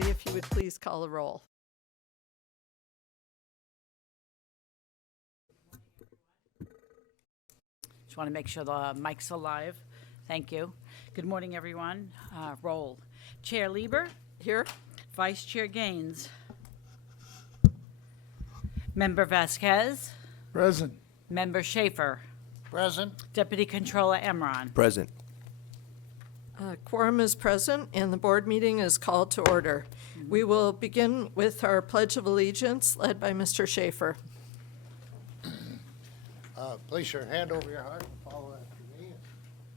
Secretary, if you would please call the roll. Just want to make sure the mic's alive. Thank you. Good morning, everyone. Roll. Chair Lieber. Here. Vice Chair Gaines. Member Vasquez. Present. Member Schaefer. Present. Deputy Controller Emron. Present. Quorum is present, and the board meeting is called to order. We will begin with our Pledge of Allegiance, led by Mr. Schaefer. Place your hand over your heart and follow after me.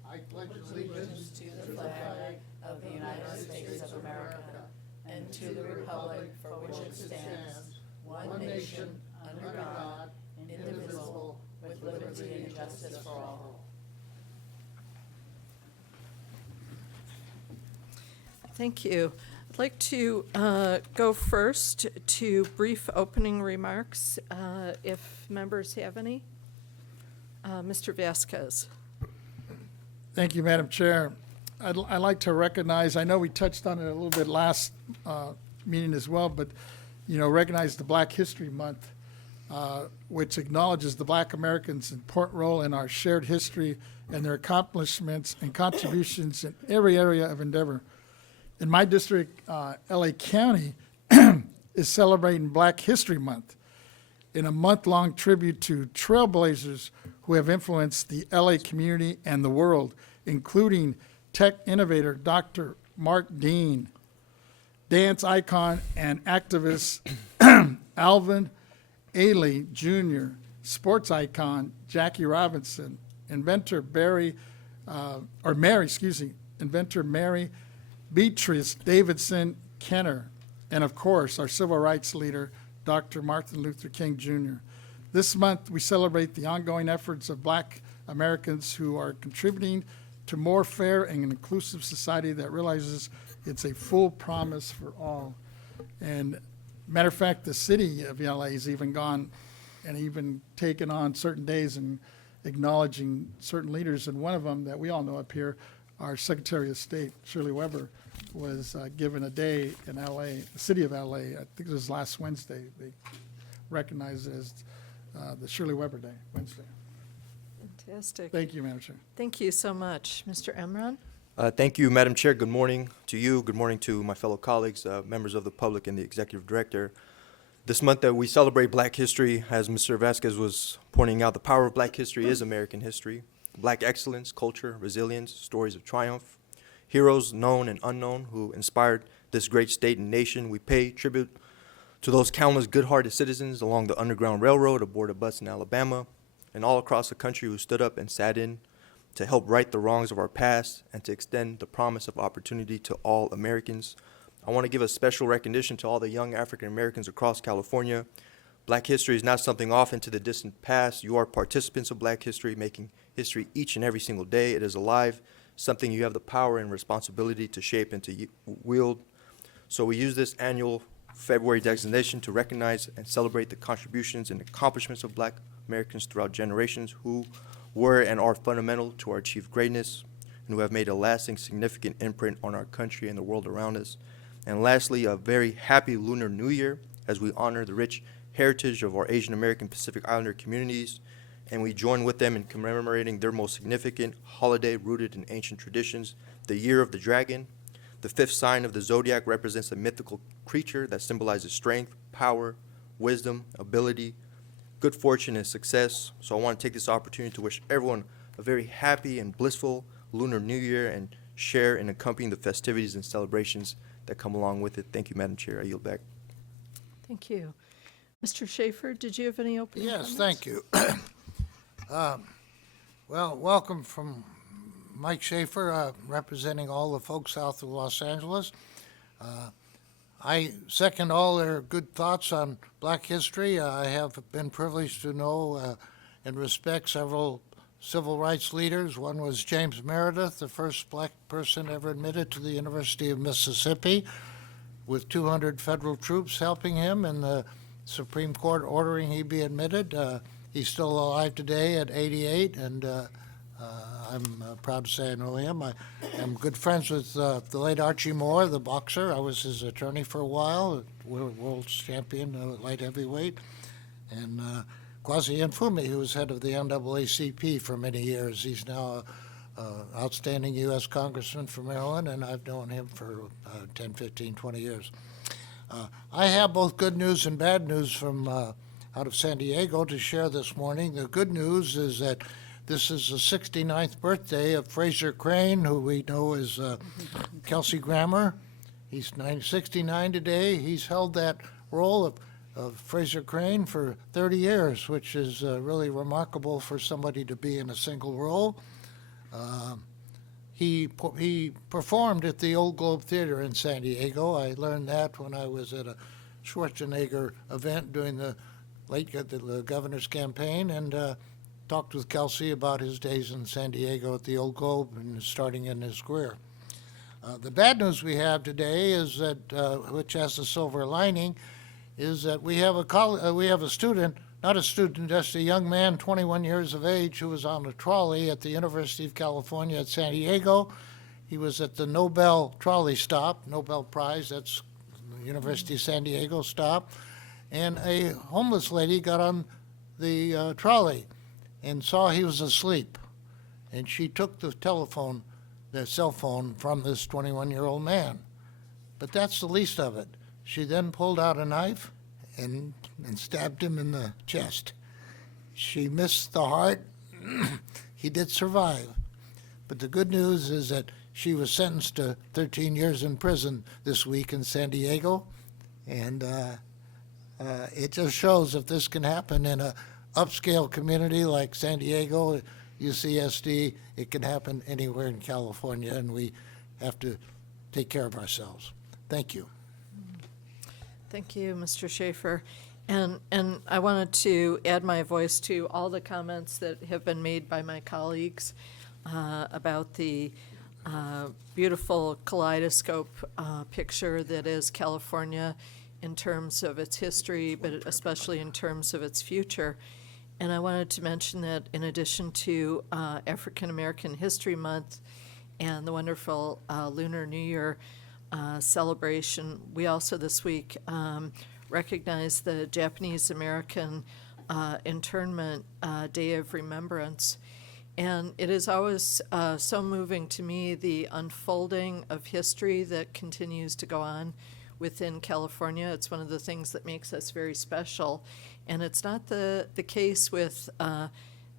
I pledge allegiance To the flag of the United States of America and to the republic for which it stands, one nation, under God, indivisible, with liberty and justice for all. Thank you. I'd like to go first to brief opening remarks, if members have any. Mr. Vasquez. Thank you, Madam Chair. I'd like to recognize, I know we touched on it a little bit last meeting as well, but, recognize the Black History Month, which acknowledges the Black Americans' important role in our shared history and their accomplishments and contributions in every area of endeavor. In my district, LA County is celebrating Black History Month in a month-long tribute to trailblazers who have influenced the LA community and the world, including tech innovator Dr. Mark Dean, dance icon and activist Alvin Ailey Jr., sports icon Jackie Robinson, inventor Mary Beatrice Davidson Kenner, and of course, our civil rights leader, Dr. Martin Luther King Jr. This month, we celebrate the ongoing efforts of Black Americans who are contributing to more fair and inclusive society that realizes it's a full promise for all. And matter of fact, the city of LA has even gone and even taken on certain days and acknowledging certain leaders. And one of them that we all know up here, our Secretary of State, Shirley Weber, was given a day in LA, the city of LA, I think it was last Wednesday. They recognized it as the Shirley Weber Day, Wednesday. Fantastic. Thank you, Madam Chair. Thank you so much. Mr. Emron? Thank you, Madam Chair. Good morning to you. Good morning to my fellow colleagues, members of the public, and the Executive Director. This month that we celebrate Black history, as Mr. Vasquez was pointing out, the power of Black history is American history. Black excellence, culture, resilience, stories of triumph, heroes known and unknown who inspired this great state and nation. We pay tribute to those countless good-hearted citizens along the Underground Railroad, aboard a bus in Alabama, and all across the country who stood up and sat in to help right the wrongs of our past and to extend the promise of opportunity to all Americans. I want to give a special recognition to all the young African Americans across California. Black history is not something off into the distant past. You are participants of Black history, making history each and every single day. It is alive, something you have the power and responsibility to shape and to wield. So we use this annual February designation to recognize and celebrate the contributions and accomplishments of Black Americans throughout generations who were and are fundamental to our achieved greatness and who have made a lasting, significant imprint on our country and the world around us. And lastly, a very happy Lunar New Year as we honor the rich heritage of our Asian American Pacific Islander communities, and we join with them in commemorating their most significant holiday rooted in ancient traditions, the Year of the Dragon. The fifth sign of the zodiac represents a mythical creature that symbolizes strength, power, wisdom, ability, good fortune, and success. So I want to take this opportunity to wish everyone a very happy and blissful Lunar New Year and share and accompany the festivities and celebrations that come along with it. Thank you, Madam Chair. I yield back. Thank you. Mr. Schaefer, did you have any opening comments? Yes, thank you. Well, welcome from Mike Schaefer, representing all the folks south of Los Angeles. I second all their good thoughts on Black history. I have been privileged to know and respect several civil rights leaders. One was James Meredith, the first Black person ever admitted to the University of Mississippi, with 200 federal troops helping him and the Supreme Court ordering he be admitted. He's still alive today at 88, and I'm proud to say I know him. I am good friends with the late Archie Moore, the boxer. I was his attorney for a while, world champion, light heavyweight. And Kwasi Nkrumah, who was head of the NAACP for many years. He's now an outstanding U.S. congressman from Maryland, and I've known him for 10, 15, 20 years. I have both good news and bad news from out of San Diego to share this morning. The good news is that this is the 69th birthday of Fraser Crane, who we know as Kelsey Grammer. He's 69 today. He's held that role of Fraser Crane for 30 years, which is really remarkable for somebody to be in a single role. He performed at the Old Globe Theater in San Diego. I learned that when I was at a Schwarzenegger event during the governor's campaign, and talked with Kelsey about his days in San Diego at the Old Globe and starting in his career. The bad news we have today is that, which has a silver lining, is that we have a student, not a student, just a young man, 21 years of age, who was on a trolley at the University of California at San Diego. He was at the Nobel trolley stop, Nobel Prize, that's the University of San Diego stop, and a homeless lady got on the trolley and saw he was asleep, and she took the cell phone from this 21-year-old man. But that's the least of it. She then pulled out a knife and stabbed him in the chest. She missed the heart. He did survive. But the good news is that she was sentenced to 13 years in prison this week in San Diego. And it just shows if this can happen in a upscale community like San Diego, UCSD, it can happen anywhere in California, and we have to take care of ourselves. Thank you. Thank you, Mr. Schaefer. And I wanted to add my voice to all the comments that have been made by my colleagues about the beautiful kaleidoscope picture that is California in terms of its history, but especially in terms of its future. And I wanted to mention that in addition to African American History Month and the wonderful Lunar New Year celebration, we also this week recognize the Japanese American Internment Day of Remembrance. And it is always so moving to me, the unfolding of history that continues to go on within California. It's one of the things that makes us very special. And it's not the case with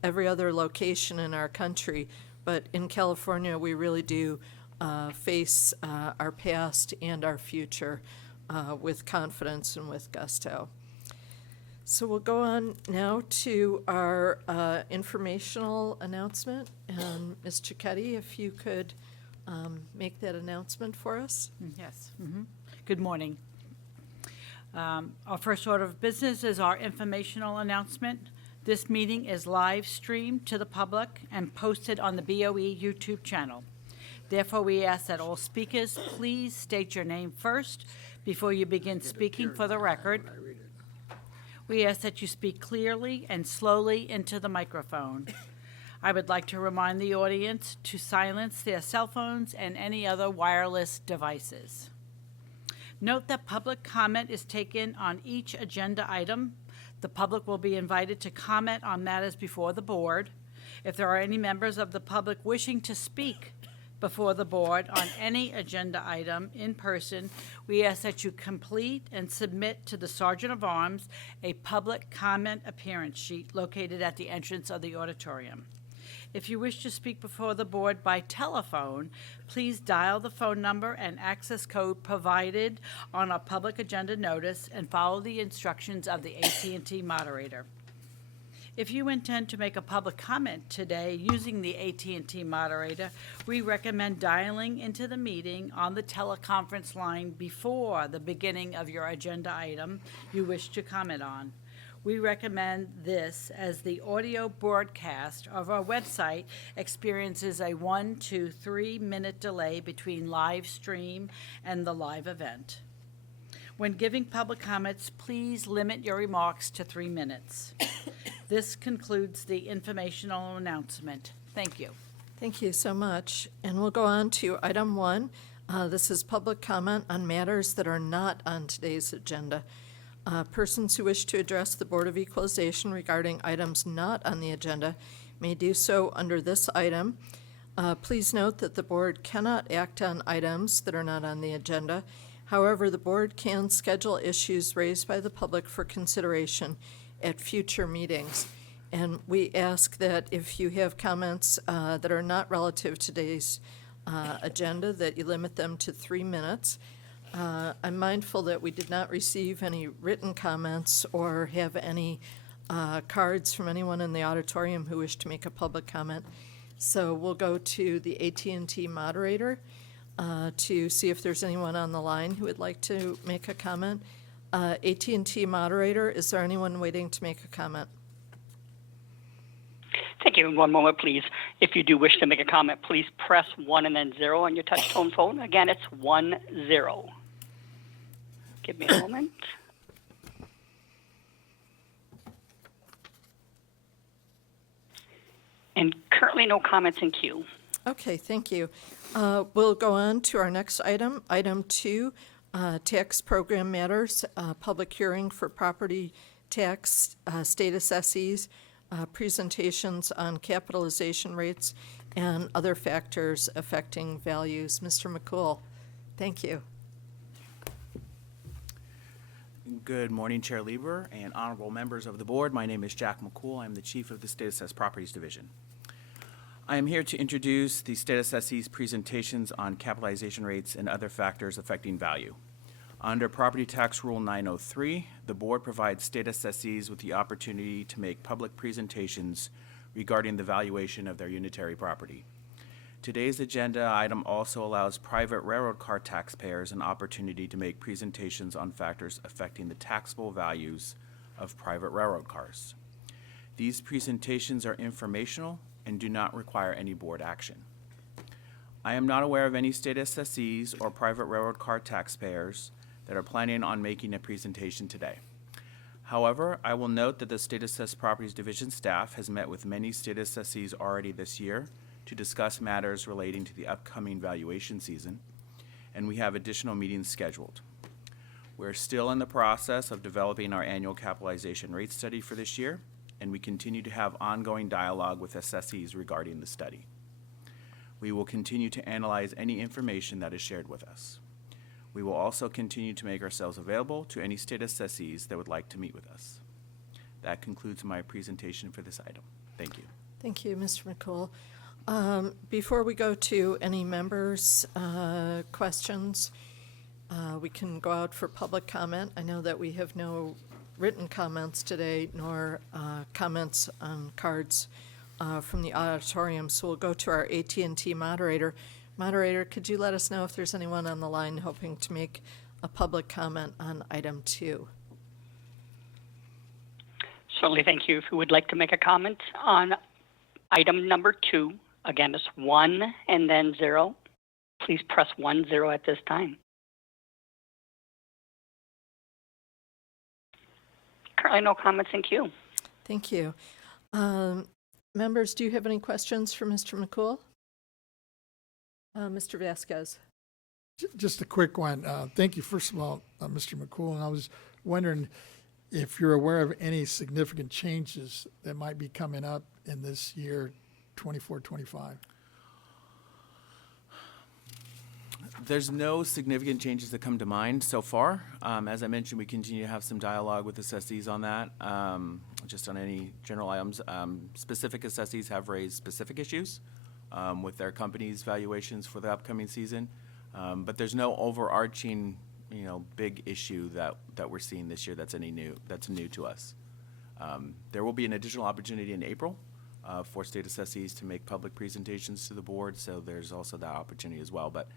every other location in our country, but in California we really do face our past and our future with confidence and with gusto. So we'll go on now to our informational announcement. And Ms. Cicchetti, if you could make that announcement for us. Yes. Good morning. Our first order of business is our informational announcement. This meeting is live streamed to the public and posted on the BoE YouTube channel. Therefore, we ask that all speakers please state your name first before you begin speaking for the record. We ask that you speak clearly and slowly into the microphone. I would like to remind the audience to silence their cell phones and any other wireless devices. Note that public comment is taken on each agenda item. The public will be invited to comment on matters before the board. If there are any members of the public wishing to speak before the board on any agenda item in person, we ask that you complete and submit to the Sergeant of Arms a public comment appearance sheet located at the entrance of the auditorium. If you wish to speak before the board by telephone, please dial the phone number and access code provided on our public agenda notice and follow the instructions of the AT&T moderator. If you intend to make a public comment today using the AT&T moderator, we recommend dialing into the meeting on the teleconference line before the beginning of your agenda item you wish to comment on. We recommend this as the audio broadcast of our website experiences a 1 to 3 minute delay between live stream and the live event. When giving public comments, please limit your remarks to 3 minutes. This concludes the informational announcement. Thank you. Thank you so much. And we'll go on to item 1. This is public comment on matters that are not on today's agenda. Persons who wish to address the Board of Equalization regarding items not on the agenda may do so under this item. Please note that the board cannot act on items that are not on the agenda. However, the board can schedule issues raised by the public for consideration at future meetings. And we ask that if you have comments that are not relative to today's agenda, that you limit them to 3 minutes. I'm mindful that we did not receive any written comments or have any cards from anyone in the auditorium who wished to make a public comment. So we'll go to the AT&T moderator to see if there's anyone on the line who would like to make a comment. AT&T moderator, is there anyone waiting to make a comment? Thank you. One moment, please. If you do wish to make a comment, please press 1 and then 0 on your touch-tone phone. Again, it's 1, 0. Give me a moment. And currently no comments in queue. Okay, thank you. We'll go on to our next item, item 2, tax program matters, public hearing for property tax, state assessees, presentations on capitalization rates, and other factors affecting values. Mr. McCool, thank you. Good morning, Chair Lieber and honorable members of the board. My name is Jack McCool. I'm the chief of the State Assessed Properties Division. I am here to introduce the State Assessee's presentations on capitalization rates and other factors affecting value. Under Property Tax Rule 903, the board provides state assessees with the opportunity to make public presentations regarding the valuation of their unitary property. Today's agenda item also allows private railroad car taxpayers an opportunity to make presentations on factors affecting the taxable values of private railroad cars. These presentations are informational and do not require any board action. I am not aware of any state assessees or private railroad car taxpayers that are planning on making a presentation today. However, I will note that the State Assessed Properties Division staff has met with many state assessees already this year to discuss matters relating to the upcoming valuation season, and we have additional meetings scheduled. We're still in the process of developing our annual capitalization rate study for this year, and we continue to have ongoing dialogue with assessees regarding the study. We will continue to analyze any information that is shared with us. We will also continue to make ourselves available to any state assessees that would like to meet with us. That concludes my presentation for this item. Thank you. Thank you, Mr. McCool. Before we go to any members' questions, we can go out for public comment. I know that we have no written comments today, nor comments on cards from the auditorium, so we'll go to our AT&T moderator. Moderator, could you let us know if there's anyone on the line hoping to make a public comment on item 2? Certainly, thank you. If you would like to make a comment on item number 2, again, it's 1 and then 0. Please press 1, 0 at this time. Currently no comments in queue. Thank you. Members, do you have any questions for Mr. McCool? Mr. Vasquez. Just a quick one. Thank you, first of all, Mr. McCool. And I was wondering if you're aware of any significant changes that might be coming up in this year, 24-25. There's no significant changes that come to mind so far. As I mentioned, we continue to have some dialogue with assessees on that, just on any general items. Specific assessees have raised specific issues with their company's valuations for the upcoming season. But there's no overarching, big issue that we're seeing this year that's new to us. There will be an additional opportunity in April for state assessees to make public presentations to the board, so there's also that opportunity as well. But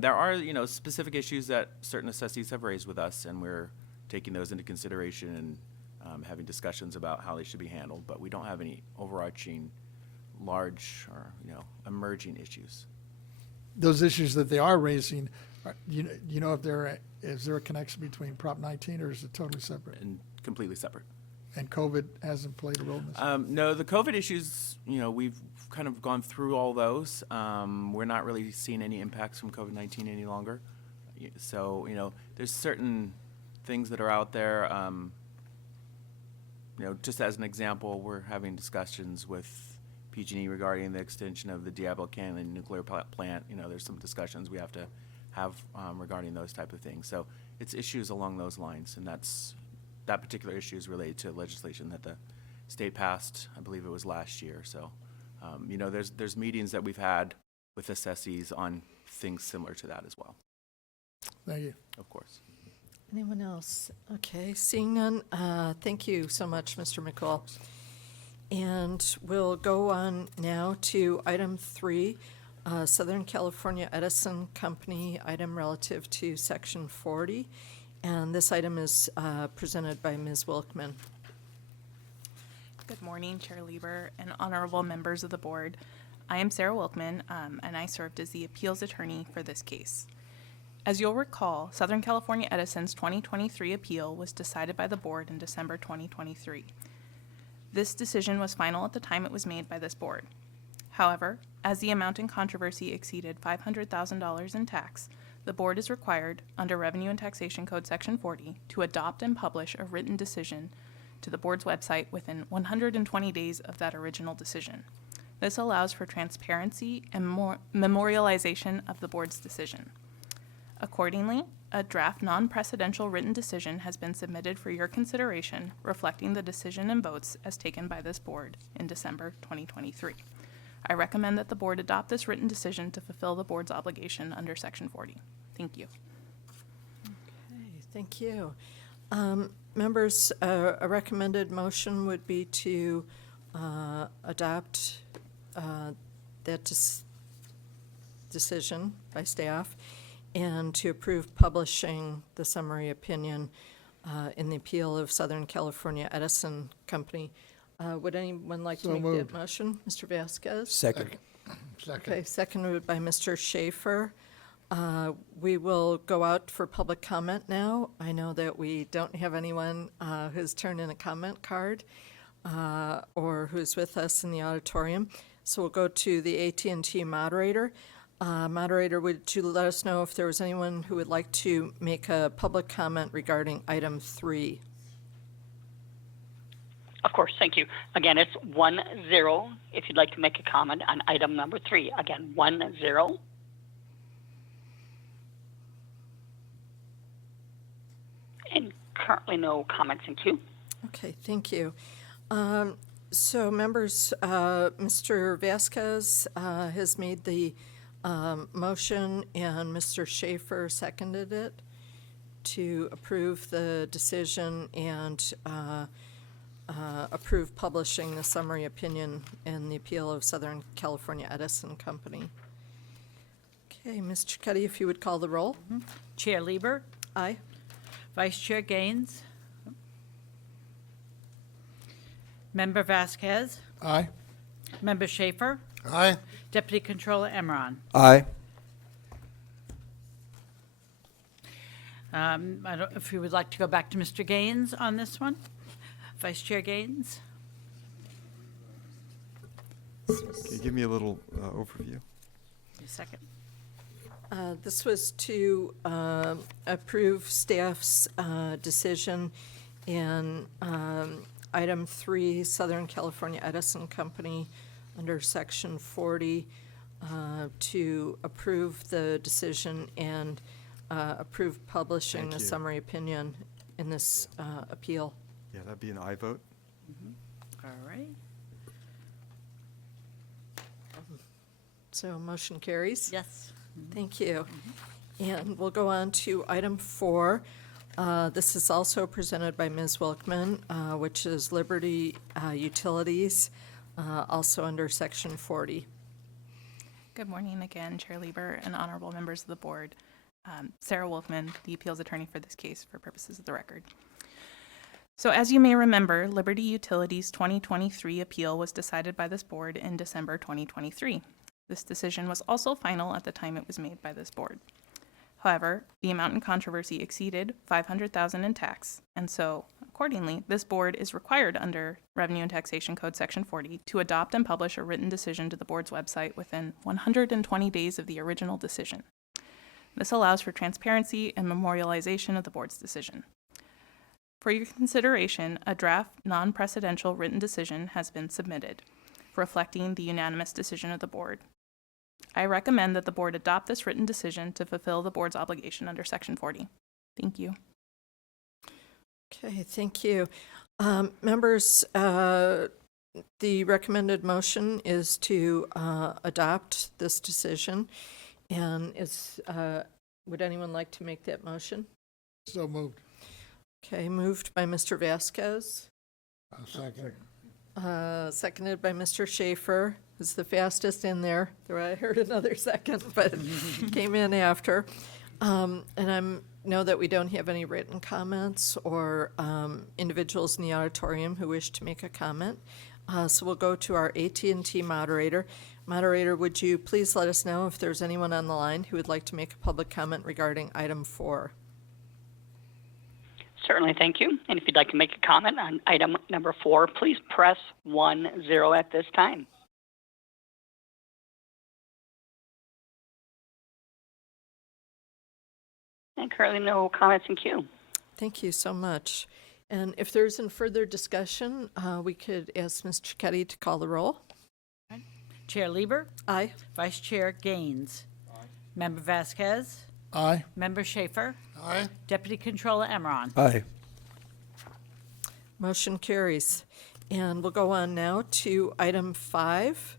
there are, specific issues that certain assessees have raised with us, and we're taking those into consideration and having discussions about how they should be handled. But we don't have any overarching, large, or emerging issues. Those issues that they are raising, you know if is there a connection between Prop 19, or is it totally separate? And completely separate. And COVID hasn't played a role in this? No, the COVID issues, we've kind of gone through all those. We're not really seeing any impacts from COVID-19 any longer. So, there's certain things that are out there. Just as an example, we're having discussions with PG&E regarding the extension of the Diablo Canyon nuclear plant. There's some discussions we have to have regarding those type of things. So it's issues along those lines, and that particular issue is related to legislation that the state passed, I believe it was last year. So, there's meetings that we've had with assessees on things similar to that as well, Thank you. of course. Anyone else? Okay, seeing none, thank you so much, Mr. McCool. And we'll go on now to item 3, Southern California Edison Company, item relative to Section 40. And this item is presented by Ms. Wilkman. Good morning, Chair Lieber and honorable members of the board. I am Sarah Wilkman, and I served as the appeals attorney for this case. As you'll recall, Southern California Edison's 2023 appeal was decided by the board in December 2023. This decision was final at the time it was made by this board. However, as the amount in controversy exceeded $500,000 in tax, the board is required, under Revenue and Taxation Code Section 40, to adopt and publish a written decision to the board's website within 120 days of that original decision. This allows for transparency and memorialization of the board's decision. Accordingly, a draft non-precedential written decision has been submitted for your consideration, reflecting the decision and votes as taken by this board in December 2023. I recommend that the board adopt this written decision to fulfill the board's obligation under Section 40. Thank you. Okay, thank you. Members, a recommended motion would be to adopt that decision by staff and to approve publishing the summary opinion in the appeal of Southern California Edison Company. Would anyone like to So make moved. that motion? Mr. Vasquez? Second. Second. Okay, seconded by Mr. Schaefer. We will go out for public comment now. I know that we don't have anyone who's turned in a comment card or who's with us in the auditorium. So we'll go to the AT&T moderator. Moderator, would you let us know if there was anyone who would like to make a public comment regarding item 3? Of course, thank you. Again, it's 10 if you'd like to make a comment on item number 3. Again, 10. And currently no comments in queue. Okay, thank you. So members, Mr. Vasquez has made the motion and Mr. Schaefer seconded it to approve the decision and approve publishing the summary opinion in the appeal of Southern California Edison Company. Okay, Ms. Cicchetti, if you would call the roll. Chair Lieber, Aye. Vice Chair Gaines, Member Vasquez, Aye. Member Schaefer, Aye. Deputy Controller Emron. Aye. I don't, if you would like to go back to Mr. Gaines on this one? Vice Chair Gaines? Can you give me a little overview? A second. This was to approve staff's decision in item 3, Southern California Edison Company, under Section 40, to approve the decision and approve publishing Thank the you. summary opinion in this appeal. Yeah, that'd be an aye vote. All right. So motion carries. Yes. Thank you. And we'll go on to item 4. This is also presented by Ms. Wilkman, which is Liberty Utilities, also under Section 40. Good morning again, Chair Lieber and honorable members of the board. Sarah Wolfman, the appeals attorney for this case for purposes of the record. So as you may remember, Liberty Utilities' 2023 appeal was decided by this board in December 2023. This decision was also final at the time it was made by this board. However, the amount in controversy exceeded $500,000 in tax, and so, accordingly, Accordingly, this board is required under Revenue and Taxation Code Section 40 to adopt and publish a written decision to the board's website within 120 days of the original decision. This allows for transparency and memorialization of the board's decision. For your consideration, a draft non-precedential written decision has been submitted, reflecting the unanimous decision of the board. I recommend that the board adopt this written decision to fulfill the board's obligation under Section 40. Thank you. Okay, thank you. Members, the recommended motion is to adopt this decision. And would anyone like to make that motion? So moved. Okay, moved by Mr. Vasquez, I'll second. seconded by Mr. Schaefer, who's the fastest in there. I heard another second, but came in after. And I know that we don't have any written comments or individuals in the auditorium who wish to make a comment. So we'll go to our AT&T moderator. Moderator, would you please let us know if there's anyone on the line who would like to make a public comment regarding item 4? Certainly, thank you. And if you'd like to make a comment on item number 4, please press 10 at this time. And currently no comments in queue. Thank you so much. And if there isn't further discussion, we could ask Ms. Cicchetti to call the roll. Chair Lieber, Aye. Vice Chair Gaines, Member Vasquez, Aye. Member Schaefer, Aye. Deputy Controller Emron. Aye. Motion carries. And we'll go on now to item 5,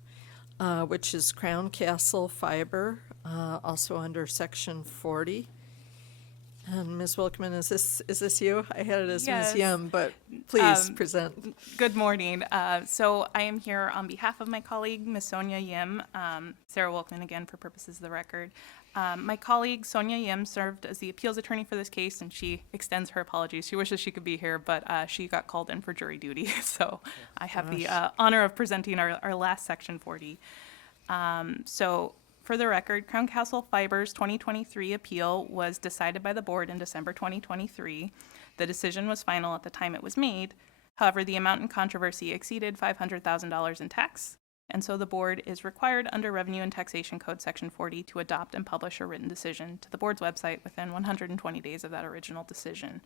which is Crown Castle Fiber, also under Section 40. And Ms. Wilkman, is this you? I had it as Yes. Ms. Yem, but please present. Good morning. So I am here on behalf of my colleague, Ms. Sonia Yim, Sarah Wilkman again for purposes of the record. My colleague, Sonia Yim, served as the appeals attorney for this case, and she extends her apologies. She wishes she could be here, but she got called in for jury duty. So I have the honor of presenting our last Section 40. So for the record, Crown Castle Fiber's 2023 appeal was decided by the board in December 2023. The decision was final at the time it was made. However, the amount in controversy exceeded $500,000 in tax, and so the board is required under Revenue and Taxation Code Section 40 to adopt and publish a written decision to the board's website within 120 days of that original decision.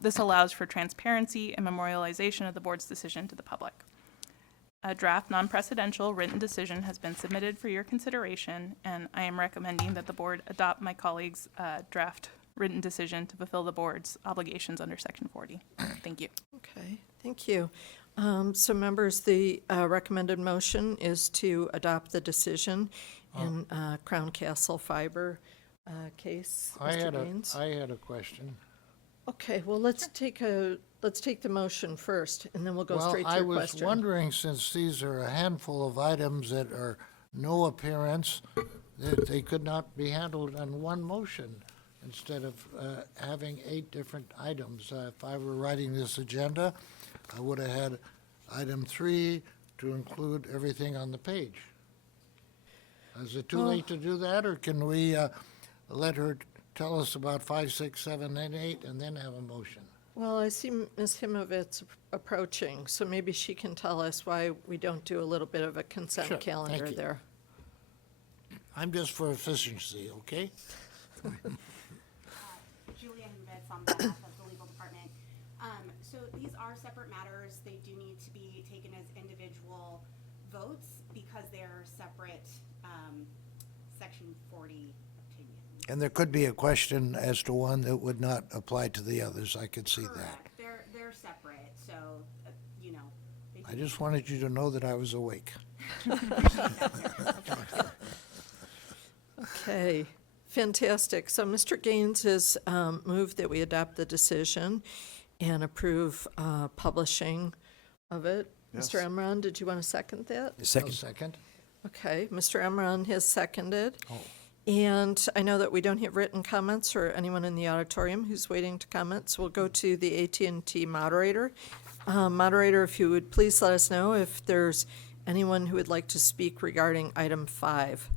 This allows for transparency and memorialization of the board's decision to the public. A draft non-precedential written decision has been submitted for your consideration, and I am recommending that the board adopt my colleague's draft written decision to fulfill the board's obligations under Section 40. Thank you. Okay, thank you. So members, the recommended motion is to adopt the decision in Crown Castle Fiber case. Mr. Gaines? I had a question. Okay, well, let's take the motion first, and then we'll go straight to your Well, I question. was wondering, since these are a handful of items that are no appearance, that they could not be handled on one motion instead of having 8 different items. If I were writing this agenda, I would have had item 3 to include everything on the page. Is it too late to do that, or can we let her tell us about 5, 6, 7, and 8, and then have a motion? Well, I see Ms. Himovitz approaching, so maybe she can tell us why we don't do a little bit of a Sure, consent thank calendar you. there. I'm just for efficiency, okay? Julia Himovitz on behalf of the legal department. So these are separate matters. They do need to be taken as individual votes because they're separate Section 40 opinions. And there could be a question as to one that would not apply to the others. I could see that. Correct. They're separate, so, you know. they I do- just wanted you to know that I was awake. Okay, fantastic. So Mr. Gaines has moved that we adopt the decision and approve publishing of it. Mr. Yes. Emron, did you want to second that? I'll second. Okay, Mr. Emron has seconded. Oh. And I know that we don't have written comments or anyone in the auditorium who's waiting to comment, so we'll go to the AT&T moderator. Moderator, if you would please let us know if there's anyone who would like to speak regarding item 5.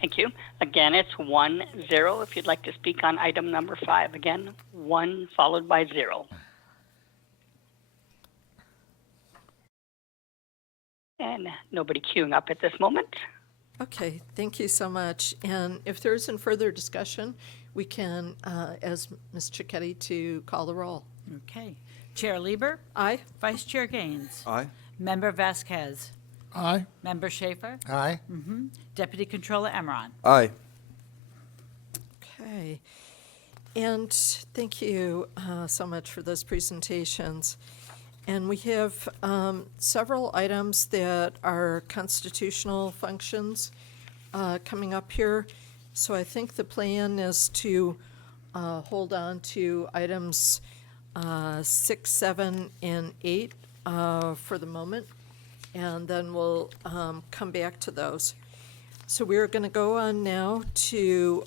Thank you. Again, it's 1-0 if you'd like to speak on item number 5. Again, 1 followed by 0. And nobody queuing up at this moment. Okay, thank you so much. And if there isn't further discussion, we can, ask Ms. Cicchetti to call the roll. Okay. Chair Lieber? Aye? Vice Chair Gaines? Aye. Member Vasquez? Aye. Member Schaefer? Aye? Deputy Controller Emron? Aye. Okay. And thank you so much for those presentations. And we have several items that are constitutional functions coming up here. So I think the plan is to hold on to items 6, 7, and 8 for the moment, and then we'll come back to those. So we're going to go on now to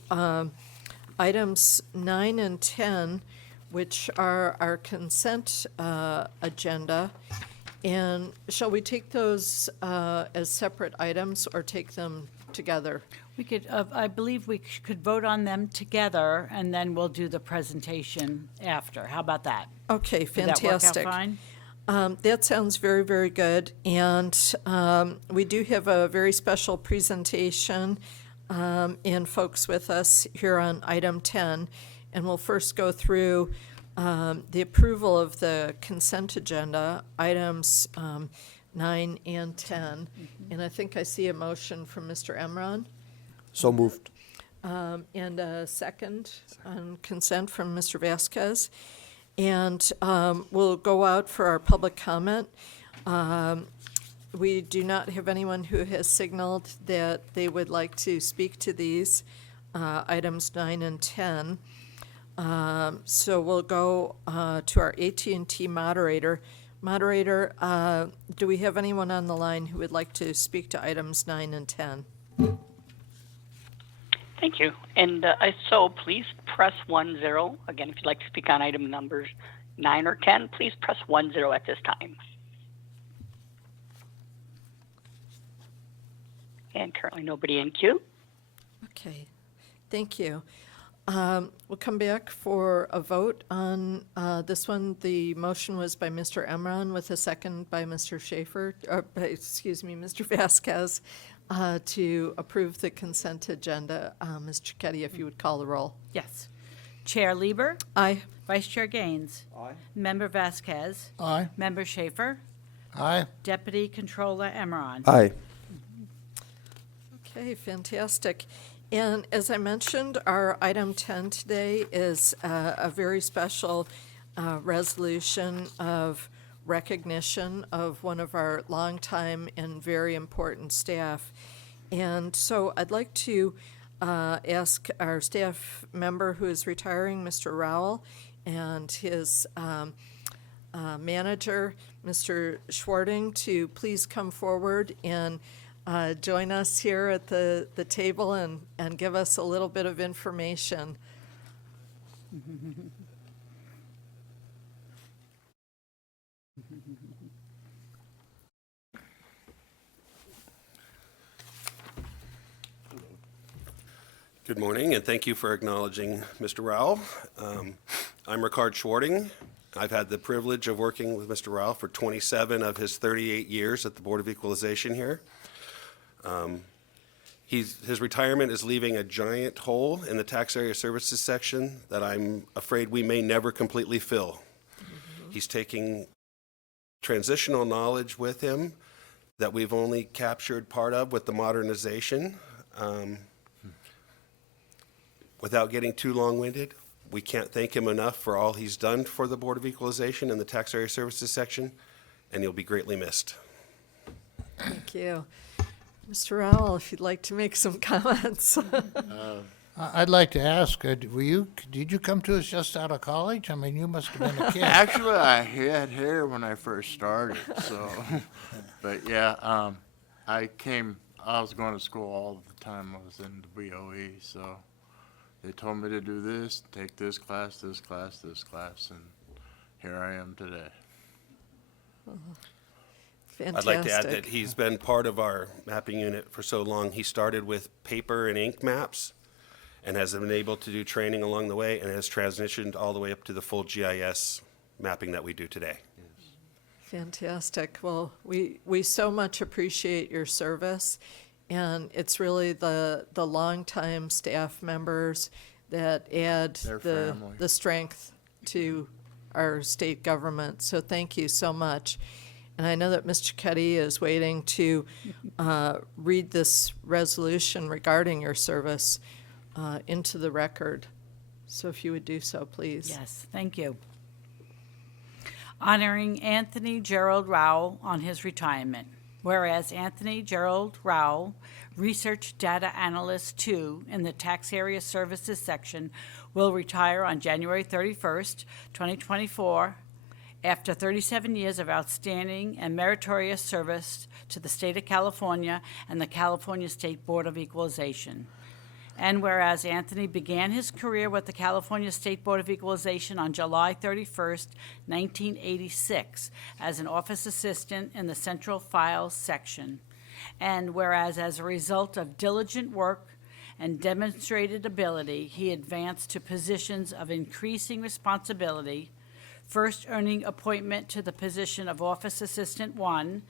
items 9 and 10, which are our consent agenda. And shall we take those as separate items or take them together? We could, I believe we could vote on them together, and then we'll do the presentation after. How about that? Okay, Did that work out fantastic. fine? That sounds very, very good. And we do have a very special presentation and folks with us here on item 10. And we'll first go through the approval of the consent agenda, items 9 and 10. And I think I see a motion from Mr. Emron. So moved. And a second on consent from Mr. Vasquez. And we'll go out for our public comment. We do not have anyone who has signaled that they would like to speak to these items 9 and 10. So we'll go to our AT&T moderator. Moderator, do we have anyone on the line who would like to speak to items 9 and 10? Thank you. And so please press 1-0. Again, if you'd like to speak on item numbers 9 or 10, please press 1-0 at this time. And currently nobody in queue. Okay, thank you. We'll come back for a vote on this one. The motion was by Mr. Emron with a second by Mr. Schaefer, Mr. Vasquez, to approve the consent agenda. Ms. Cicchetti, if you would call the roll. Yes. Chair Lieber? Aye. Vice Chair Gaines? Aye. Member Vasquez? Aye. Member Schaefer? Aye? Deputy Controller Emron? Aye. Okay, fantastic. And as I mentioned, our item 10 today is a very special resolution of recognition of one of our longtime and very important staff. And so I'd like to ask our staff member who is retiring, Mr. Rowell, and his manager, Mr. Schwarting, to please come forward and join us here at the table and give us a little bit of information. Good morning, and thank you for acknowledging Mr. Rowell. I'm Ricard Schwarting. I've had the privilege of working with Mr. Rowell for 27 of his 38 years at the Board of Equalization here. His retirement is leaving a giant hole in the tax area services section that I'm afraid we may never completely fill. He's taking transitional knowledge with him that we've only captured part of with the modernization. Without getting too long-winded, we can't thank him enough for all he's done for the Board of Equalization and the tax area services section, and he'll be greatly missed. Thank you. Mr. Rowell, if you'd like to make some comments. I'd like to ask, did you come to us just out of college? I mean, you must have been a kid. Actually, I had hair when I first started, so, but yeah, I was going to school all the time. I was in the BoE, so they told me to do this, take this class, this class, this class, and here I am today. I'd like to add that Fantastic. he's been part of our mapping unit for so long. He started with paper and ink maps and has been able to do training along the way and has transitioned all the way up to the full GIS mapping that we do today. Fantastic. Well, we so much appreciate your service, and it's really the longtime staff members that add Their the family. strength to our state government. So thank you so much. And I know that Mr. Cuddy is waiting to read this resolution regarding your service into the record. So if you would do so, please. Yes, thank you. Honoring Anthony Gerald Rowell on his retirement. Whereas Anthony Gerald Rowell, Research Data Analyst 2 in the Tax Area Services section, will retire on January 31st, 2024, after 37 years of outstanding and meritorious service to the state of California and the California State Board of Equalization. And whereas Anthony began his career with the California State Board of Equalization on July 31st, 1986, as an office assistant in the Central Files section. And whereas as a result of diligent work and demonstrated ability, he advanced to positions of increasing responsibility, first earning appointment to the position of Office Assistant 1,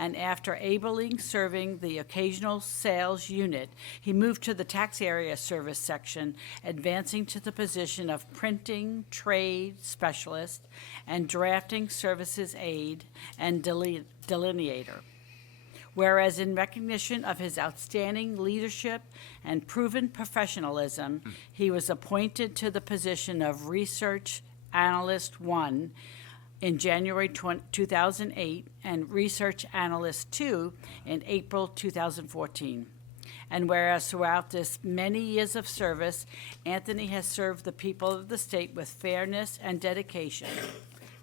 and after ably serving the occasional sales unit, he moved to the Tax Area Service section, advancing to the position of Printing Trade Specialist and Drafting Services Aide and Delineator. Whereas in recognition of his outstanding leadership and proven professionalism, he was appointed to the position of Research Analyst 1 in January 2008 and Research Analyst 2 in April 2014. And whereas throughout this many years of service, Anthony has served the people of the state with fairness and dedication.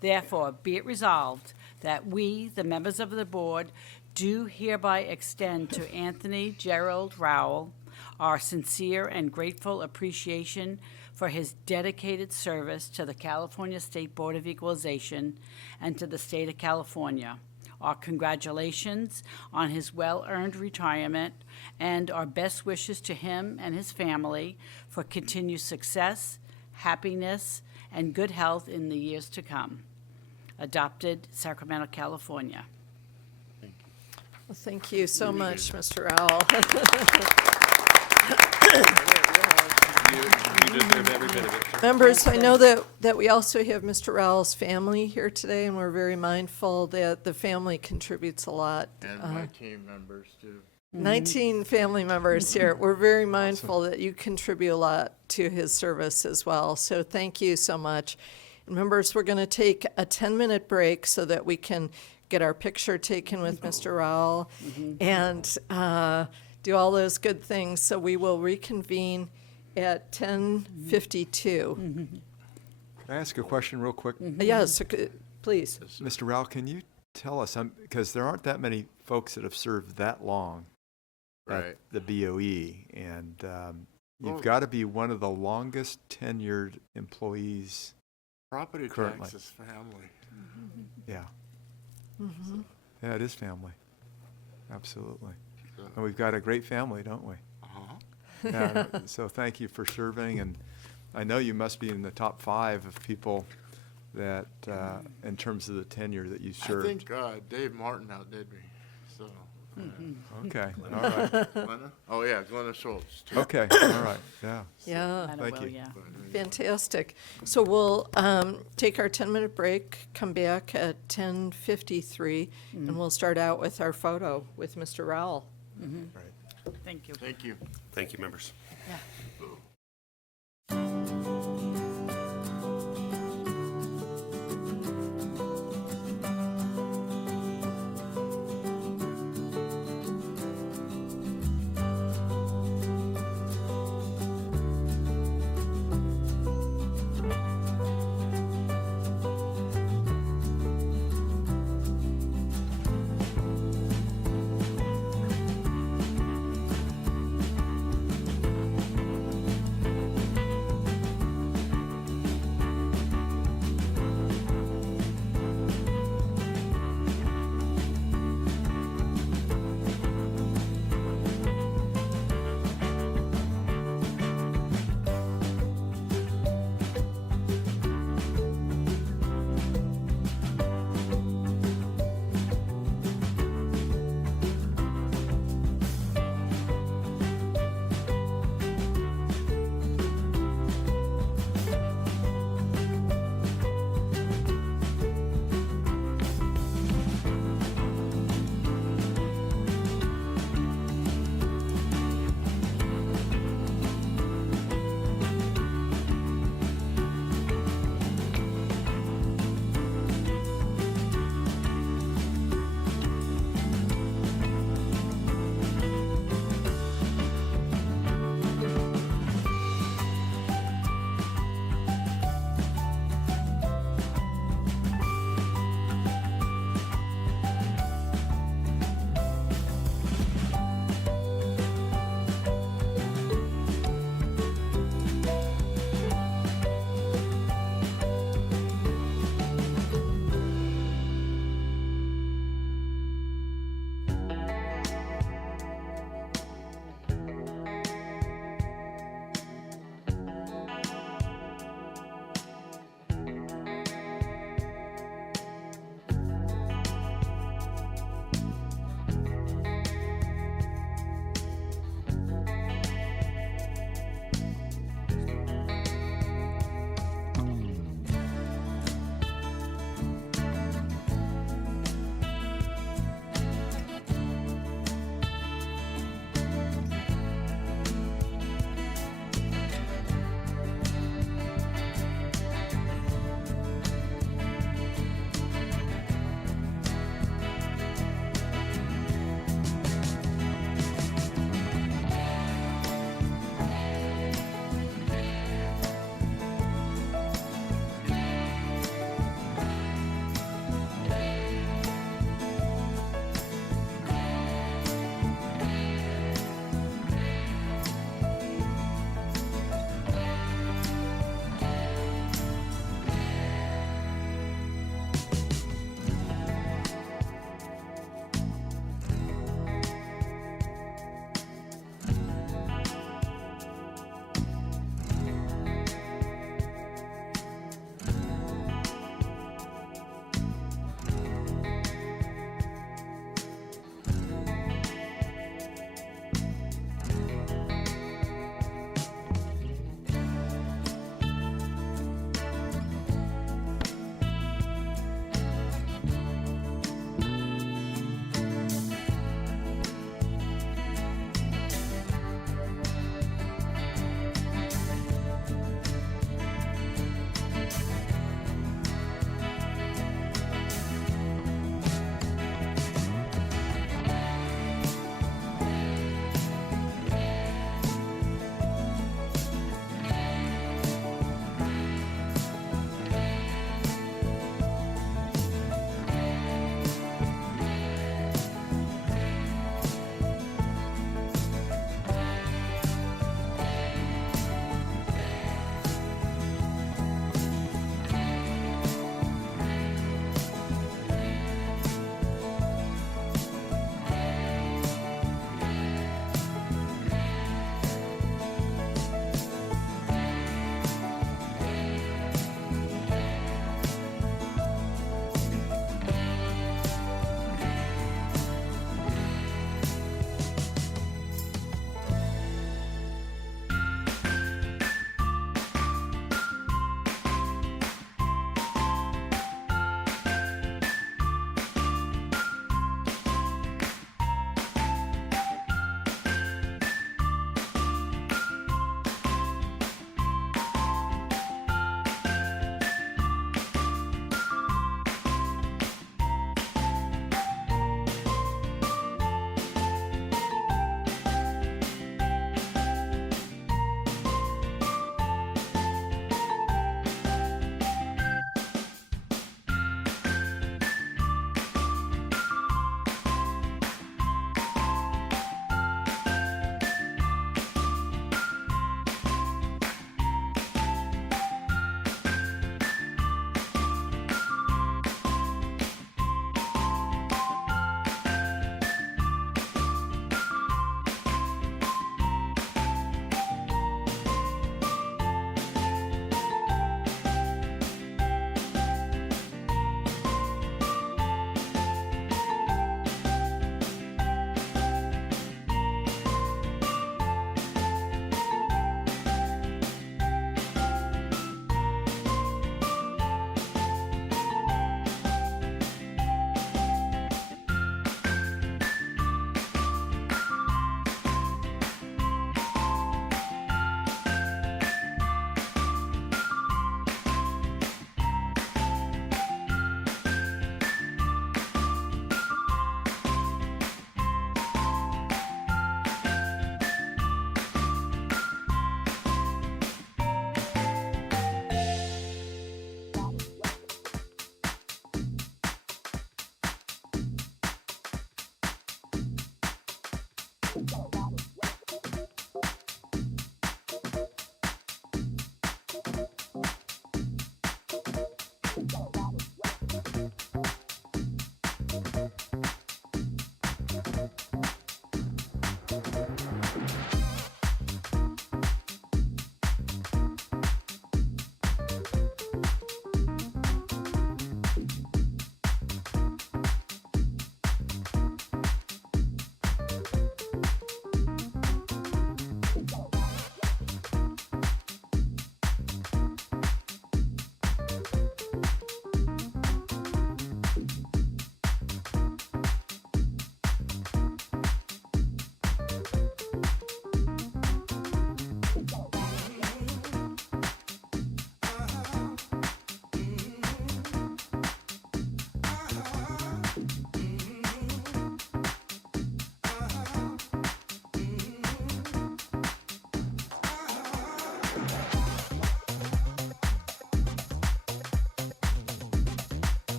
Therefore, be it resolved that we, the members of the board, do hereby extend to Anthony Gerald Rowell our sincere and grateful appreciation for his dedicated service to the California State Board of Equalization and to the state of California. Our congratulations on his well-earned retirement and our best wishes to him and his family for continued success, happiness, and good health in the years to come. Adopted, Sacramento, California. Well, thank you so much, Mr. Rowell. You deserve every bit of it. Members, I know that we also have Mr. Rowell's family here today, and we're very mindful that the family contributes a lot. And my team members too. 19 family members here. We're very mindful that you contribute a lot to his service as well. So thank you so much. And members, we're going to take a 10-minute break so that we can get our picture taken with Mr. Rowell and do all those good things. So we will reconvene at 10:52. Can I ask a question real quick? Yes, please. Mr. Rowell, can you tell us, because there aren't that many folks that have served that long Right. at the BoE, and you've Well- got to be one of the longest tenured employees. Property Currently. taxes family. Yeah. Yeah, it is family. Absolutely. And we've got a great family, don't we? Uh-huh. Yeah, so thank you for serving, and I know you must be in the top 5 of people that, in terms of the tenure that you I served. think Dave Martin outdid me, so. Okay, all right. Glenna? Oh, yeah, Glenna Schultz. too. Okay, all right, yeah. Yeah. I Thank will, you. yeah. Fantastic. So we'll take our 10-minute break, come back at 10:53, and we'll start out with our photo with Mr. Rowell. Thank you. Thank you. Thank you, members. Yeah.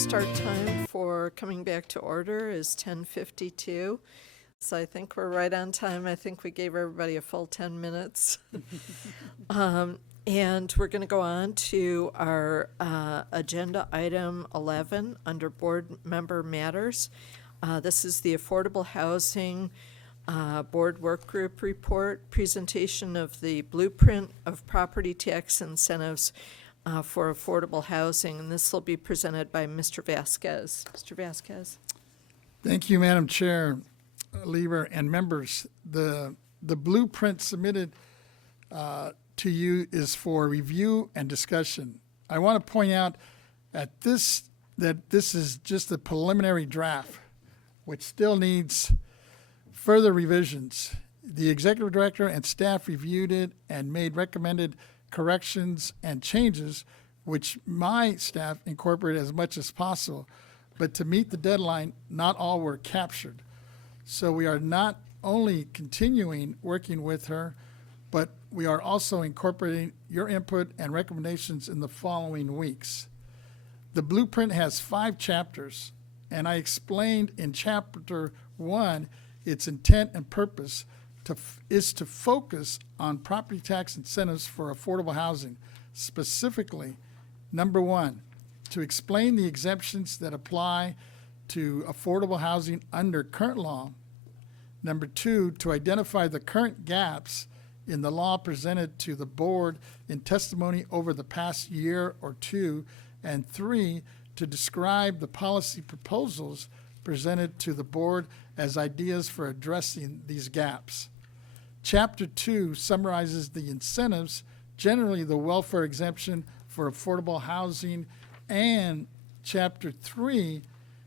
start time for coming back to order is 10:52. So I think we're right on time. I think we gave everybody a full 10 minutes. And we're going to go on to our agenda item 11 under board member matters. This is the Affordable Housing Board Work Group report, presentation of the blueprint of property tax incentives for affordable housing. And this will be presented by Mr. Vasquez. Mr. Vasquez. Thank you, Madam Chair, Lieber, and members. The blueprint submitted to you is for review and discussion. I want to point out that this is just a preliminary draft, which still needs further revisions. The executive director and staff reviewed it and made recommended corrections and changes, which my staff incorporated as much as possible. But to meet the deadline, not all were captured. So we are not only continuing working with her, but we are also incorporating your input and recommendations in the following weeks. The blueprint has 5 chapters, and I explained in chapter 1 its intent and purpose is to focus on property tax incentives for affordable housing. Specifically, number 1, to explain the exemptions that apply to affordable housing under current law. Number 2, to identify the current gaps in the law presented to the board in testimony over the past year or 2. And 3, to describe the policy proposals presented to the board as ideas for addressing these gaps. Chapter 2 summarizes the incentives, generally the welfare exemption for affordable housing, and Chapter 3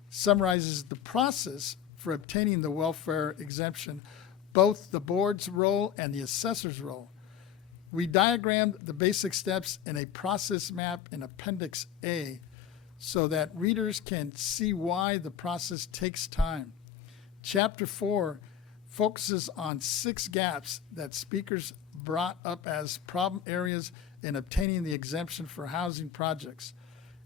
summarizes the process for obtaining the welfare exemption, both the board's role and the assessor's role. We diagrammed the basic steps in a process map in Appendix A so that readers can see why the process takes time. Chapter 4 focuses on 6 gaps that speakers brought up as problem areas in obtaining the exemption for housing projects.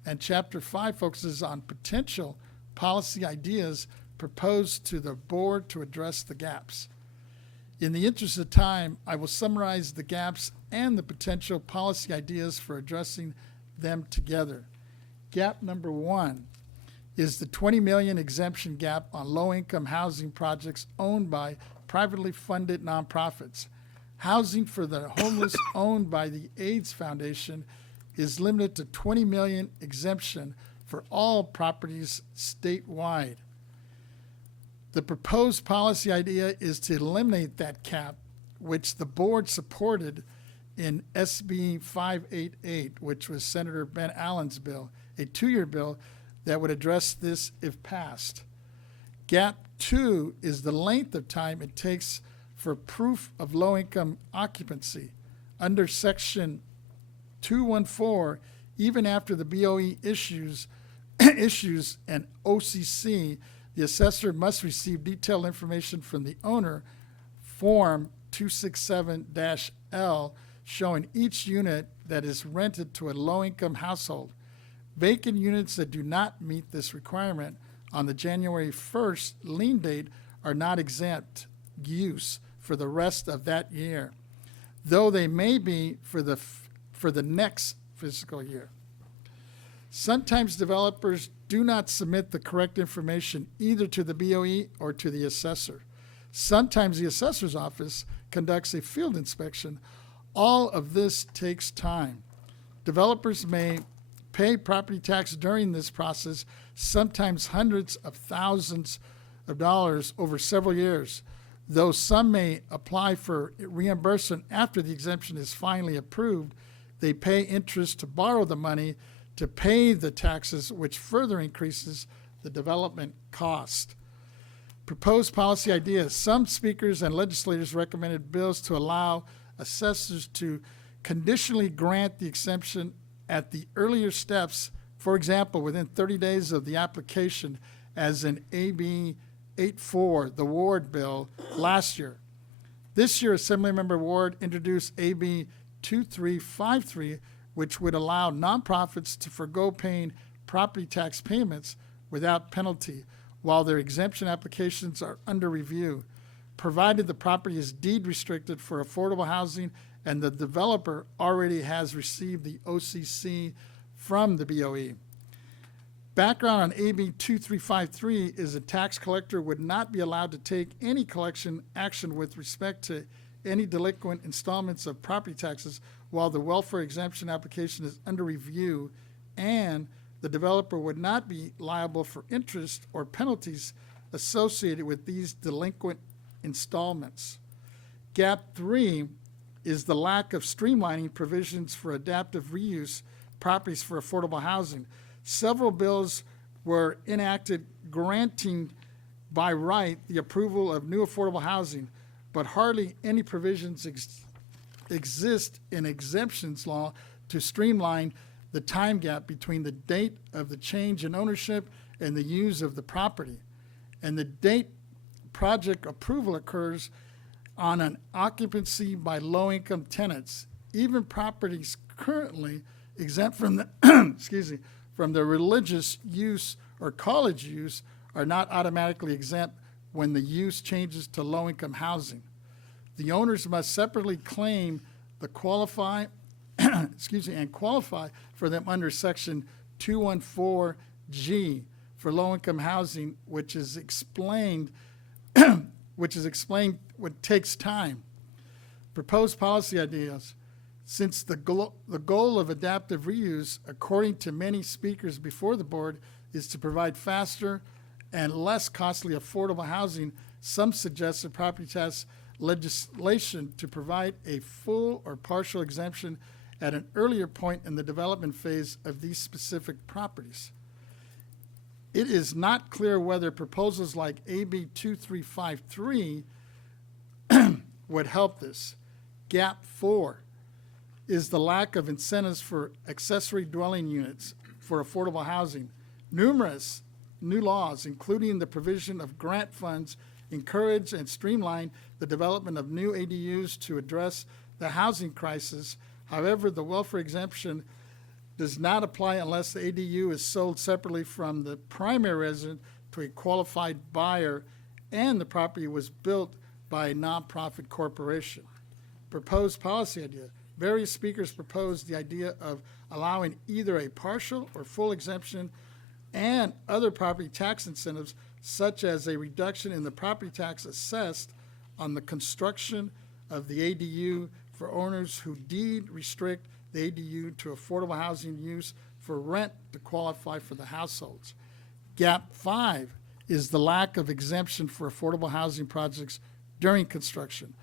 And Chapter 5 focuses on potential policy ideas proposed to the board to address the gaps. In the interest of time, I will summarize the gaps and the potential policy ideas for addressing them together. Gap number 1 is the $20 million exemption gap on low-income housing projects owned by privately funded nonprofits. Housing for the homeless owned by the AIDS Foundation is limited to $20 million exemption for all properties statewide. The proposed policy idea is to eliminate that cap, which the board supported in SB 588, which was Senator Ben Allen's bill, a 2-year bill that would address this if passed. Gap 2 is the length of time it takes for proof of low-income occupancy. Under Section 214, even after the BoE issues an OCC, the assessor must receive detailed information from the owner, Form 267-L, showing each unit that is rented to a low-income household. Vacant units that do not meet this requirement on the January 1st lien date are not exempt use for the rest of that year, though they may be for the next fiscal year. Sometimes developers do not submit the correct information either to the BoE or to the assessor. Sometimes the assessor's office conducts a field inspection. All of this takes time. Developers may pay property tax during this process, sometimes hundreds of thousands of dollars over several years, though some may apply for reimbursement after the exemption is finally approved. They pay interest to borrow the money to pay the taxes, which further increases the development cost. Proposed policy ideas. Some speakers and legislators recommended bills to allow assessors to conditionally grant the exemption at the earlier steps, for example, within 30 days of the application, as in AB 84, the Ward bill, last year. This year, Assemblymember Ward introduced AB 2353, which would allow nonprofits to forego paying property tax payments without penalty while their exemption applications are under review, provided the property is deed restricted for affordable housing and the developer already has received the OCC from the BoE. Background on AB 2353 is a tax collector would not be allowed to take any collection action with respect to any delinquent installments of property taxes while the welfare exemption application is under review, and the developer would not be liable for interest or penalties associated with these delinquent installments. Gap 3 is the lack of streamlining provisions for adaptive reuse properties for affordable housing. Several bills were enacted granting by right the approval of new affordable housing, but hardly any provisions exist in exemptions law to streamline the time gap between the date of the change in ownership and the use of the property, and the date project approval occurs on an occupancy by low-income tenants. Even properties currently exempt from the from the religious use or college use are not automatically exempt when the use changes to low-income housing. The owners must separately claim the qualify and qualify for them under section 214G for low-income housing, which is explained what takes time. Proposed policy ideas. Since the goal of adaptive reuse, according to many speakers before the board, is to provide faster and less costly affordable housing, some suggested property tax legislation to provide a full or partial exemption at an earlier point in the development phase of these specific properties. It is not clear whether proposals like AB 2353 would help this. Gap 4 is the lack of incentives for accessory dwelling units for affordable housing. Numerous new laws, including the provision of grant funds, encourage and streamline the development of new ADUs to address the housing crisis. However, the welfare exemption does not apply unless the ADU is sold separately from the primary resident to a qualified buyer and the property was built by a nonprofit corporation. Proposed policy idea. Various speakers proposed the idea of allowing either a partial or full exemption and other property tax incentives, such as a reduction in the property tax assessed on the construction of the ADU for owners who deed restrict the ADU to affordable housing use for rent to qualify for the households. Gap 5 is the lack of exemption for affordable housing projects during construction.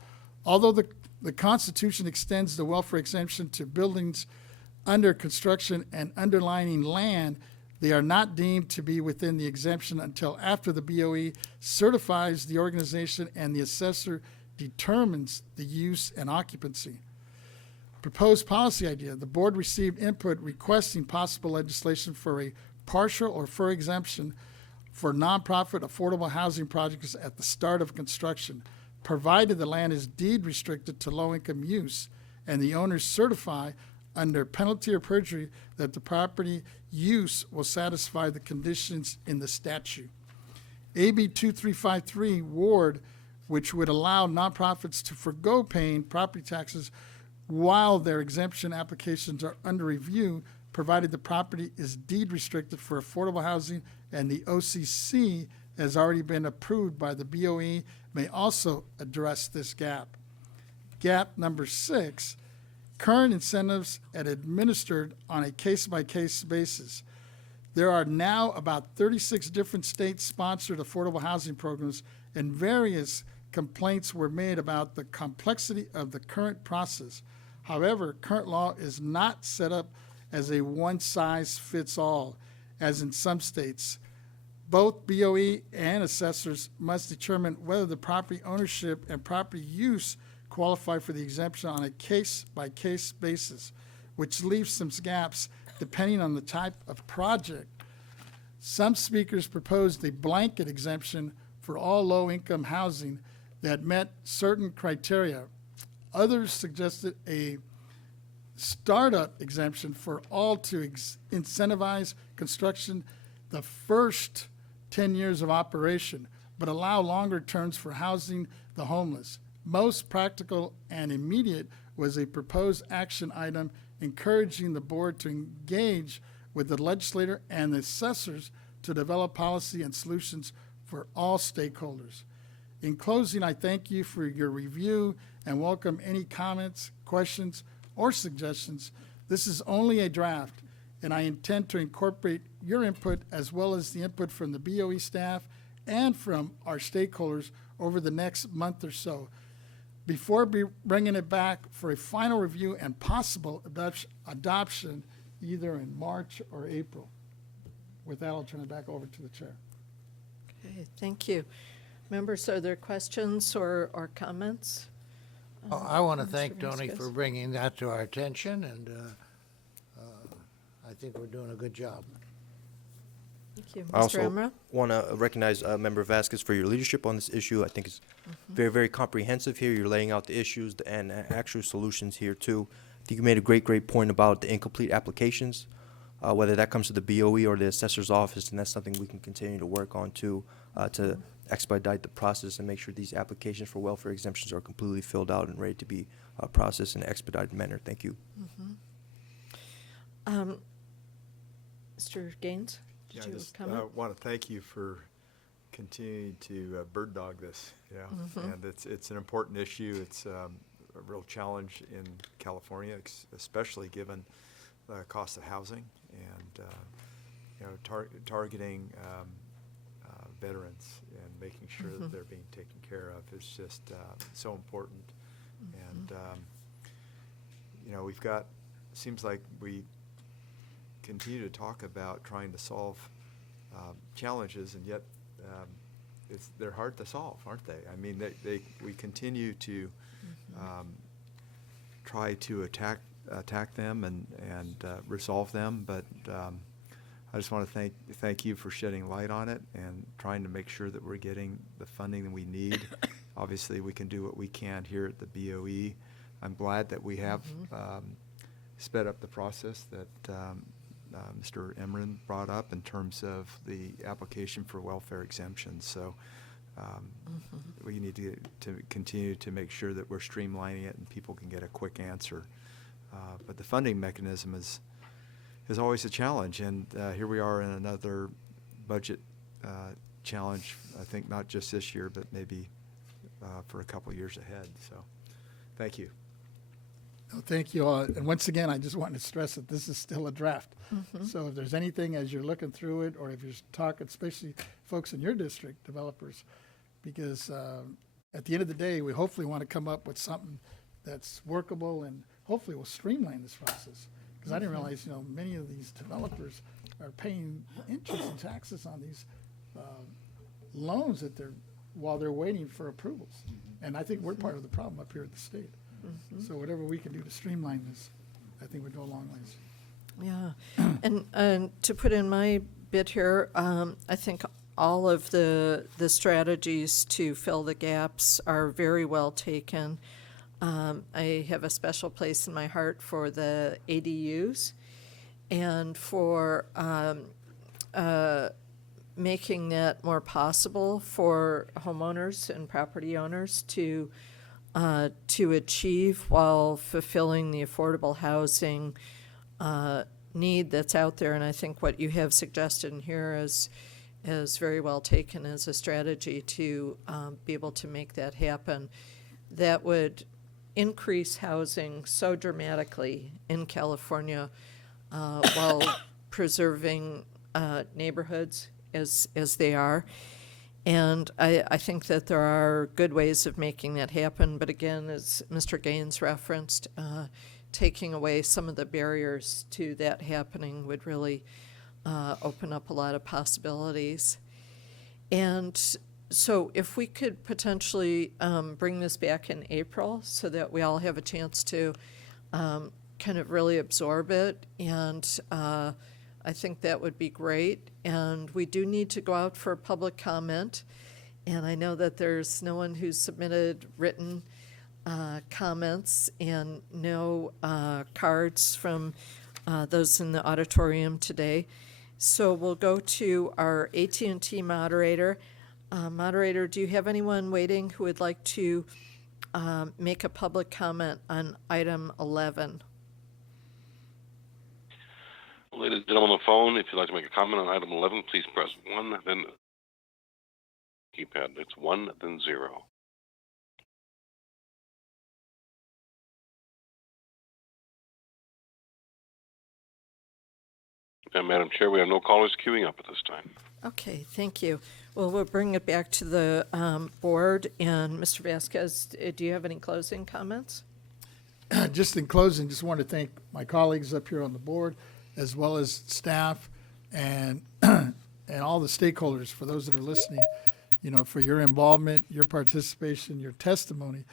Although the Constitution extends the welfare exemption to buildings under construction and underlying land, they are not deemed to be within the exemption until after the BoE certifies the organization and the assessor determines the use and occupancy. Proposed policy idea. The board received input requesting possible legislation for a partial or full exemption for nonprofit affordable housing projects at the start of construction, provided the land is deed restricted to low-income use and the owners certify under penalty of perjury that the property use will satisfy the conditions in the statute. AB 2353 Ward, which would allow nonprofits to forgo paying property taxes while their exemption applications are under review, provided the property is deed restricted for affordable housing and the OCC has already been approved by the BoE, may also address this gap. Gap number 6, current incentives and administered on a case-by-case basis. There are now about 36 different state-sponsored affordable housing programs, and various complaints were made about the complexity of the current process. However, current law is not set up as a one-size-fits-all, as in some states. Both BoE and assessors must determine whether the property ownership and property use qualify for the exemption on a case-by-case basis, which leaves some gaps depending on the type of project. Some speakers proposed a blanket exemption for all low-income housing that met certain criteria. Others suggested a startup exemption for all to incentivize construction the first 10 years of operation, but allow longer terms for housing the homeless. Most practical and immediate was a proposed action item encouraging the board to engage with the legislator and the assessors to develop policy and solutions for all stakeholders. In closing, I thank you for your review and welcome any comments, questions, or suggestions. This is only a draft, and I intend to incorporate your input as well as the input from the BoE staff and from our stakeholders over the next month or so before bringing it back for a final review and possible adoption either in March or April. With that, I'll turn it back over to the chair. Okay, thank you. Members, are there questions or comments? I want to Mr. thank Tony Vasquez? for bringing that to our attention, and I think we're doing a good job. Thank you. I Mr. also Emra? want to recognize Member Vasquez for your leadership on this issue. I think it's very, very comprehensive here. You're laying out the issues and actual solutions here, too. I think you made a great point about the incomplete applications, whether that comes to the BoE or the assessor's office, and that's something we can continue to work on, too, to expedite the process and make sure these applications for welfare exemptions are completely filled out and ready to be processed in an expedited manner. Thank you. Mr. Gaines, Yeah, did I you just comment? want to thank you for continuing to bird dog this. Yeah, and it's an important issue. It's a real challenge in California, especially given the cost of housing and targeting veterans and making sure that they're being taken care of is just so important. And we've got, seems like we continue to talk about trying to solve challenges, and yet they're hard to solve, aren't they? I mean, we continue to try to attack them and resolve them, but I just want to thank you for shedding light on it and trying to make sure that we're getting the funding that we need. Obviously, we can do what we can here at the BoE. I'm glad that we have sped up the process that Mr. Emran brought up in terms of the application for welfare exemptions. So we need to continue to make sure that we're streamlining it and people can get a quick answer. But the funding mechanism is always a challenge, and here we are in another budget challenge, I think not just this year, but maybe for a couple years ahead. So thank you. No, thank you all. And once again, I just want to stress that this is still a draft. So if there's anything as you're looking through it, or if you're talking, especially folks in your district, developers, because at the end of the day, we hopefully want to come up with something that's workable and hopefully will streamline this process. Because I didn't realize, many of these developers are paying interest and taxes on these loans while they're waiting for approvals. And I think we're part of the problem up here at the state. So whatever we can do to streamline this, I think would go a long ways. Yeah, and to put in my bit here, I think all of the strategies to fill the gaps are very well taken. I have a special place in my heart for the ADUs and for making that more possible for homeowners and property owners to achieve while fulfilling the affordable housing need that's out there. And I think what you have suggested in here is very well taken as a strategy to be able to make that happen. That would increase housing so dramatically in California while preserving neighborhoods as they are. And I think that there are good ways of making that happen. But again, as Mr. Gaines referenced, taking away some of the barriers to that happening would really open up a lot of possibilities. And so if we could potentially bring this back in April so that we all have a chance to kind of really absorb it, and I think that would be great. And we do need to go out for public comment. And I know that there's no one who's submitted written comments and no cards from those in the auditorium today. So we'll go to our AT&T moderator. Moderator, do you have anyone waiting who would like to make a public comment on item 11? Ladies and gentlemen on the phone, if you'd like to make a comment on item 11, please press 1, then keypad. It's 1, then 0. And Madam Chair, we have no callers queuing up at this time. Okay, thank you. Well, we'll bring it back to the board. And Mr. Vasquez, do you have any closing comments? Just in closing, just want to thank my colleagues up here on the board, as well as staff and and all the stakeholders, for those that are listening, you know, for your involvement, your participation, your testimony,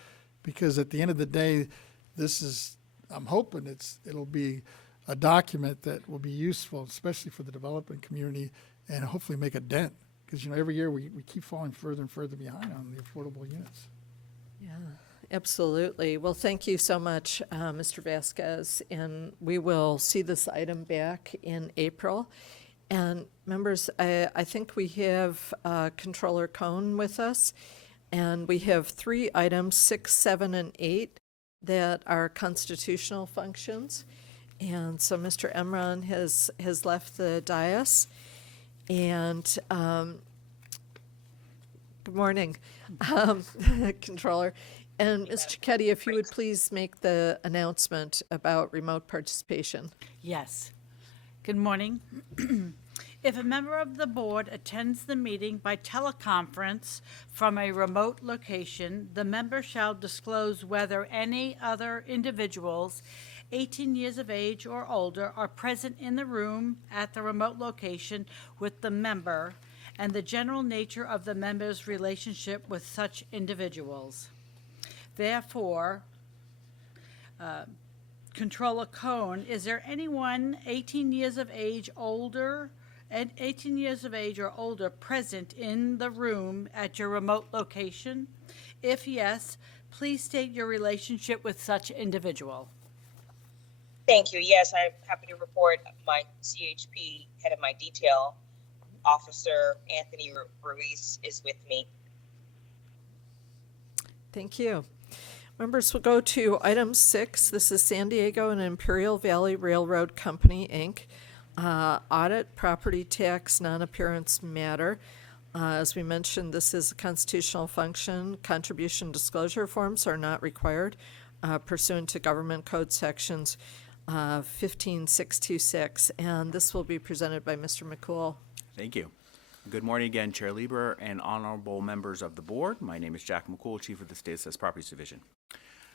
because at the end of the day, this is, I'm hoping it'll be a document that will be useful, especially for the development community, and hopefully make a dent. Because, you know, every year we keep falling further and further behind on the affordable units. Yeah, absolutely. Well, thank you so much, Mr. Vasquez, and we will see this item back in April. And members, I think we have Controller Cohn with us, and we have 3 items, 6, 7, and 8, that are constitutional functions. And so Mr. Emron has left the dais. And good morning, Controller. And Ms. Cicchetti, if you would please make the announcement about remote participation. Yes. Good morning. If a member of the board attends the meeting by teleconference from a remote location, the member shall disclose whether any other individuals 18 years of age or older are present in the room at the remote location with the member and the general nature of the member's relationship with such individuals. Therefore, Controller Cohn, is there anyone 18 years of age or older present in the room at your remote location? If yes, please state your relationship with such individual. Thank you. Yes, I'm happy to report my CHP, head of my detail, Officer Anthony Ruiz, is with me. Thank you. Members, we'll go to item 6. This is San Diego and Imperial Valley Railroad Company, Inc. Audit property tax non-appearance matter. As we mentioned, this is a constitutional function. Contribution disclosure forms are not required pursuant to Government Code Sections 15626, and this will be presented by Mr. McCool. Thank you. Good morning again, Chair Lieber and honorable members of the board. My name is Jack McCool, Chief of the State Assessed Properties Division.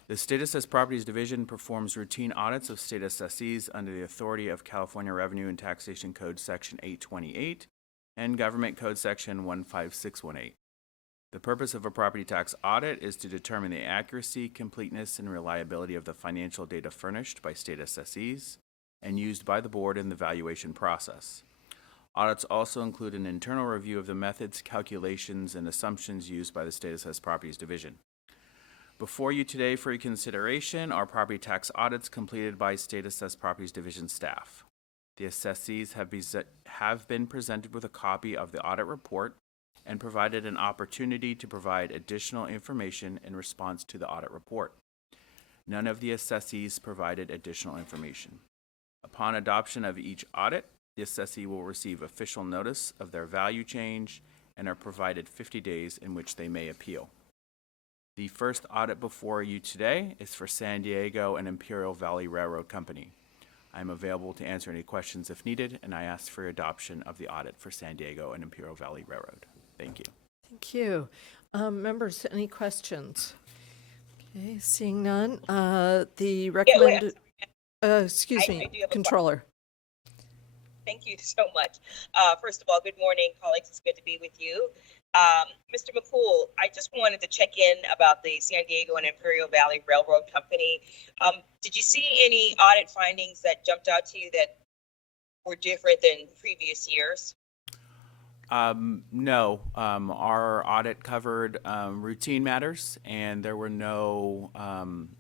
The State Assessed Properties Division performs routine audits of state assessees under the authority of California Revenue and Taxation Code Section 828 and Government Code Section 15618. The purpose of a property tax audit is to determine the accuracy, completeness, and reliability of the financial data furnished by state assessees and used by the board in the valuation process. Audits also include an internal review of the methods, calculations, and assumptions used by the State Assessed Properties Division. Before you today for your consideration are property tax audits completed by State Assessed Properties Division staff. The assessees have been presented with a copy of the audit report and provided an opportunity to provide additional information in response to the audit report. None of the assessees provided additional information. Upon adoption of each audit, the assessee will receive official notice of their value change and are provided 50 days in which they may appeal. The first audit before you today is for San Diego and Imperial Valley Railroad Company. I am available to answer any questions if needed, and I ask for your adoption of the audit for San Diego and Imperial Valley Railroad. Thank you. Thank you. Members, any questions? Okay, seeing none. The recommended, excuse me, I do have a Controller. Thank you so much. First of all, good morning, colleagues. It's good to be with you. Mr. McCool, I just wanted to check in about the San Diego and Imperial Valley Railroad Company. Did you see any audit findings that jumped out to you that were different than previous years? No, our audit covered routine matters, and there were no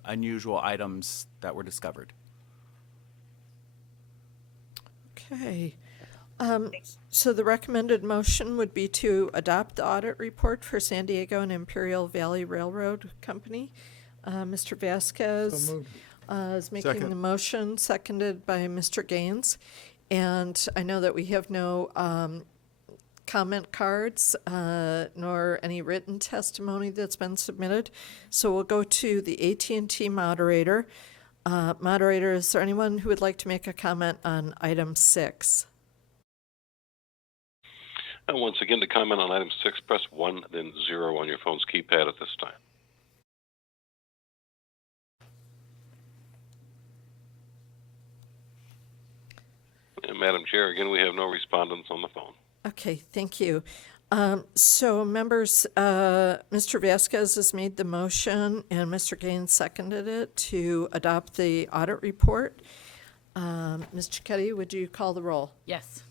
unusual items that were discovered. Okay. So the recommended motion would be to adopt the audit report for San Diego and Imperial Valley Railroad Company. Mr. Vasquez So moved. is making Second. the motion, seconded by Mr. Gaines. And I know that we have no comment cards nor any written testimony that's been submitted. So we'll go to the AT&T moderator. Moderator, is there anyone who would like to make a comment on item 6? And once again, to comment on item 6, press 1, then 0 on your phone's keypad at this time. And Madam Chair, again, we have no respondents on the phone. Okay, thank you. So members, Mr. Vasquez has made the motion and Mr. Gaines seconded it to adopt the audit report. Ms. Cicchetti, would you call the roll? Yes.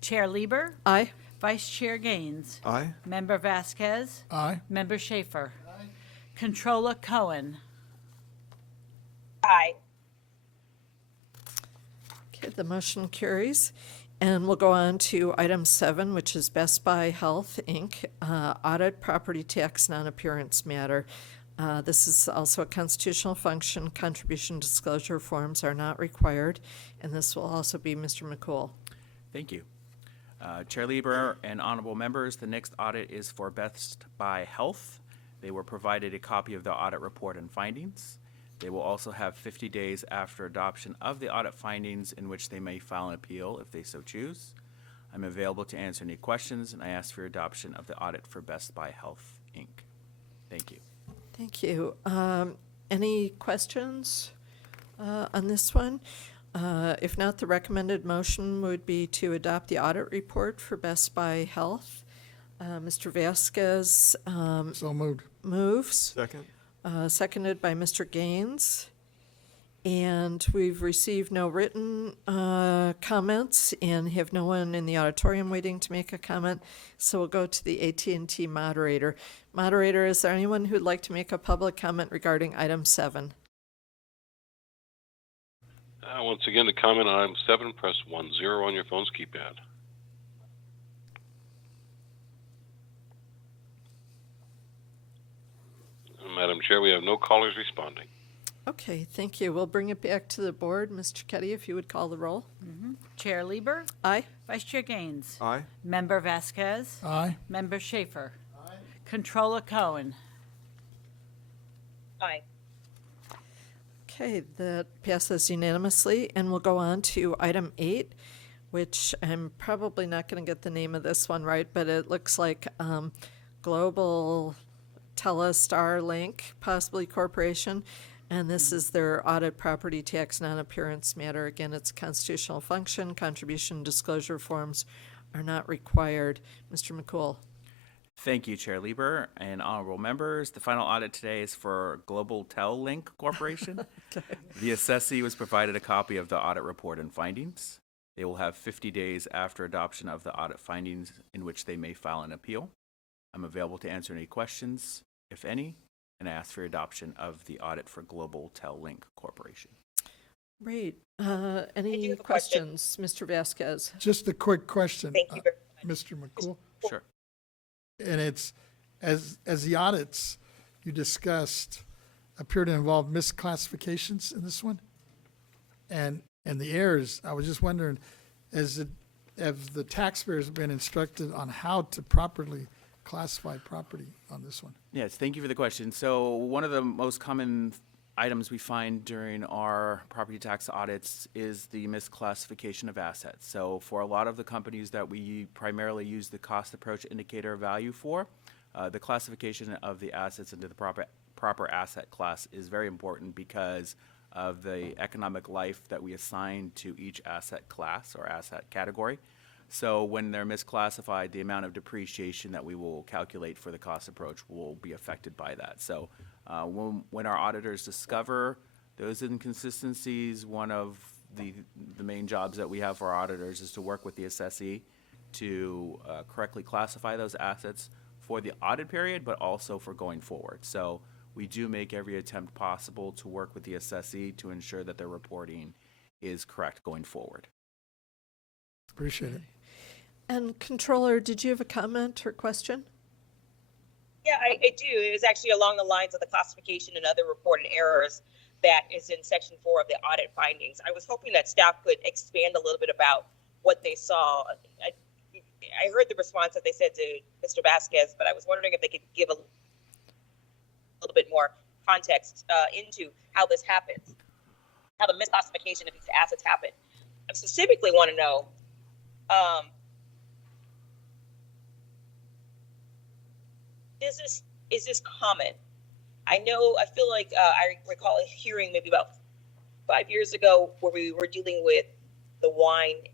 Chair Lieber. Aye. Vice Chair Gaines. Aye. Member Vasquez. Aye. Member Schaefer. Controller Cohen. Aye. Okay, the motion carries. And we'll go on to item 7, which is Best Buy Health, Inc., audit property tax non-appearance matter. This is also a constitutional function. Contribution disclosure forms are not required. And this will also be Mr. McCool. Thank you. Chair Lieber and honorable members, the next audit is for Best Buy Health. They were provided a copy of the audit report and findings. They will also have 50 days after adoption of the audit findings in which they may file an appeal if they so choose. I'm available to answer any questions, and I ask for your adoption of the audit for Best Buy Health, Inc. Thank you. Thank you. Any questions on this one? If not, the recommended motion would be to adopt the audit report for Best Buy Health. Mr. Vasquez So moved. moves, Second. seconded by Mr. Gaines. And we've received no written comments and have no one in the auditorium waiting to make a comment. So we'll go to the AT&T moderator. Moderator, is there anyone who'd like to make a public comment regarding item 7? Once again, to comment on item 7, press 1, 0 on your phone's keypad. Madam Chair, we have no callers responding. Okay, thank you. We'll bring it back to the board. Mr. Cicchetti, if you would call the roll. Chair Lieber. Aye. Vice Chair Gaines. Aye. Member Vasquez. Aye. Member Schaefer. Controller Cohen. Aye. Okay, that passes unanimously, and we'll go on to item 8, which I'm probably not going to get the name of this one right, but it looks like Global Telestar Link, possibly Corporation, and this is their audit property tax non-appearance matter. Again, it's a constitutional function. Contribution disclosure forms are not required. Mr. McCool. Thank you, Chair Lieber and honorable members. The final audit today is for Global Tel Link Corporation. The assessee was provided a copy of the audit report and findings. They will have 50 days after adoption of the audit findings in which they may file an appeal. I'm available to answer any questions, if any, and I ask for your adoption of the audit for Global Tel Link Corporation. Great. I Any do have a question. questions? Mr. Vasquez. Just a quick question. Thank you very much. Mr. McCool. Sure. And it's, as the audits you discussed appear to involve misclassifications in this one? And the errors, I was just wondering, have the taxpayers been instructed on how to properly classify property on this one? Yes, thank you for the question. So one of the most common items we find during our property tax audits is the misclassification of assets. So for a lot of the companies that we primarily use the cost approach indicator of value for, the classification of the assets into the proper asset class is very important because of the economic life that we assign to each asset class or asset category. So when they're misclassified, the amount of depreciation that we will calculate for the cost approach will be affected by that. So when our auditors discover those inconsistencies, one of the main jobs that we have for our auditors is to work with the assessee to correctly classify those assets for the audit period, but also for going forward. So we do make every attempt possible to work with the assessee to ensure that their reporting is correct going forward. Appreciate it. And Controller, did you have a comment or question? Yeah, I do. It was actually along the lines of the classification and other reported errors that is in section 4 of the audit findings. I was hoping that staff could expand a little bit about what they saw. I heard the response that they said to Mr. Vasquez, but I was wondering if they could give a little bit more context into how this happens, how the misclassification of these assets happen. I specifically want to know, is this common? I feel like I recall a hearing maybe about 5 years ago where we were dealing with the wine. It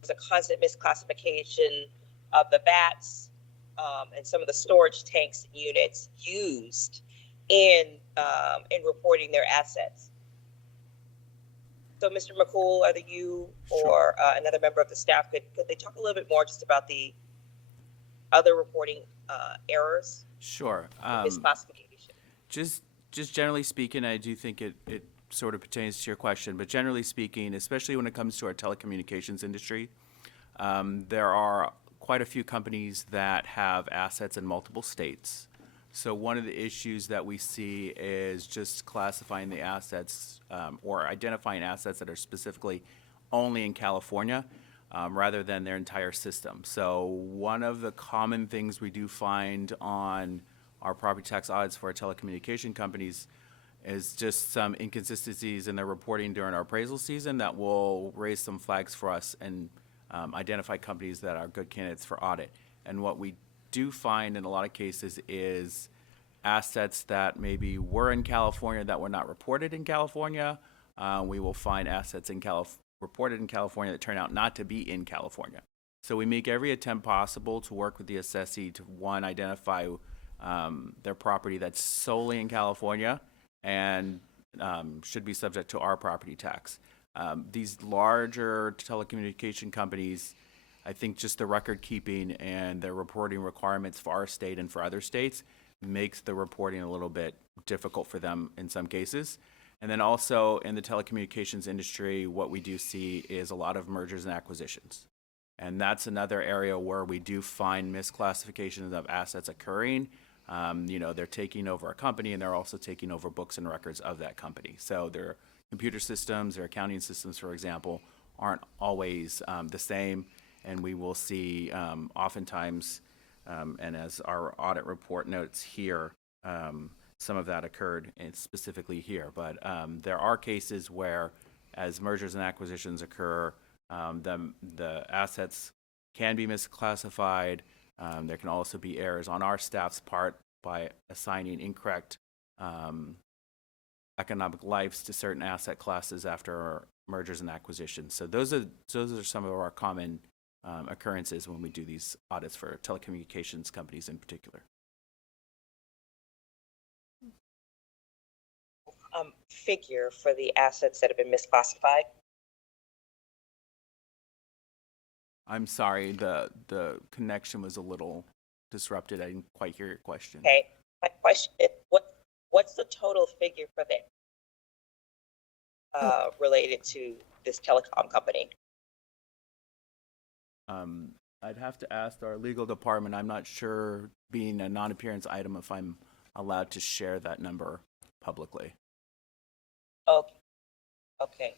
was a constant misclassification of the vats and some of the storage tanks and units used in reporting their assets. So, Mr. McCool, either you or another member of the staff could they talk a little bit more just about the other reporting errors? Sure. Misclassification. Just generally speaking, I do think it sort of pertains to your question, but generally speaking, especially when it comes to our telecommunications industry, there are quite a few companies that have assets in multiple states. So one of the issues that we see is just classifying the assets or identifying assets that are specifically only in California rather than their entire system. So one of the common things we do find on our property tax audits for our telecommunication companies is just some inconsistencies in their reporting during our appraisal season that will raise some flags for us and identify companies that are good candidates for audit. And what we do find in a lot of cases is assets that maybe were in California that were not reported in California. We will find assets reported in California that turn out not to be in California. So we make every attempt possible to work with the assessee to, one, identify their property that's solely in California and should be subject to our property tax. These larger telecommunication companies, I think just the record keeping and their reporting requirements for our state and for other states makes the reporting a little bit difficult for them in some cases. And then also in the telecommunications industry, what we do see is a lot of mergers and acquisitions. And that's another area where we do find misclassifications of assets occurring. They're taking over a company and they're also taking over books and records of that company. So their computer systems, their accounting systems, for example, aren't always the same. And we will see oftentimes, and as our audit report notes here, some of that occurred specifically here. But there are cases where, as mergers and acquisitions occur, the assets can be misclassified. There can also be errors on our staff's part by assigning incorrect economic lives to certain asset classes after mergers and acquisitions. So those are some of our common occurrences when we do these audits for telecommunications companies in particular. Figure for the assets that have been misclassified? I'm sorry, the connection was a little disrupted. I didn't quite hear your question. Okay, my question is, what's the total figure for that related to this telecom company? I'd have to ask our legal department. I'm not sure, being a non-appearance item, if I'm allowed to share that number publicly. Okay.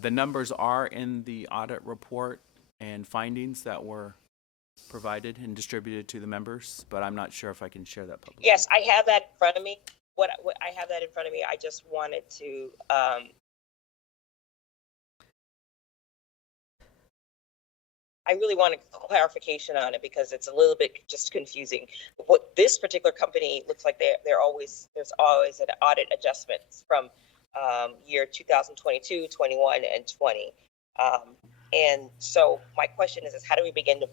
The numbers are in the audit report and findings that were provided and distributed to the members, but I'm not sure if I can share that publicly. Yes, I have that in front of me. What I have that in front of me. I just wanted to I really want a clarification on it because it's a little bit just confusing. What this particular company looks like, there's always an audit adjustments from year 2022, 21, and 20. And so my question is how do we begin to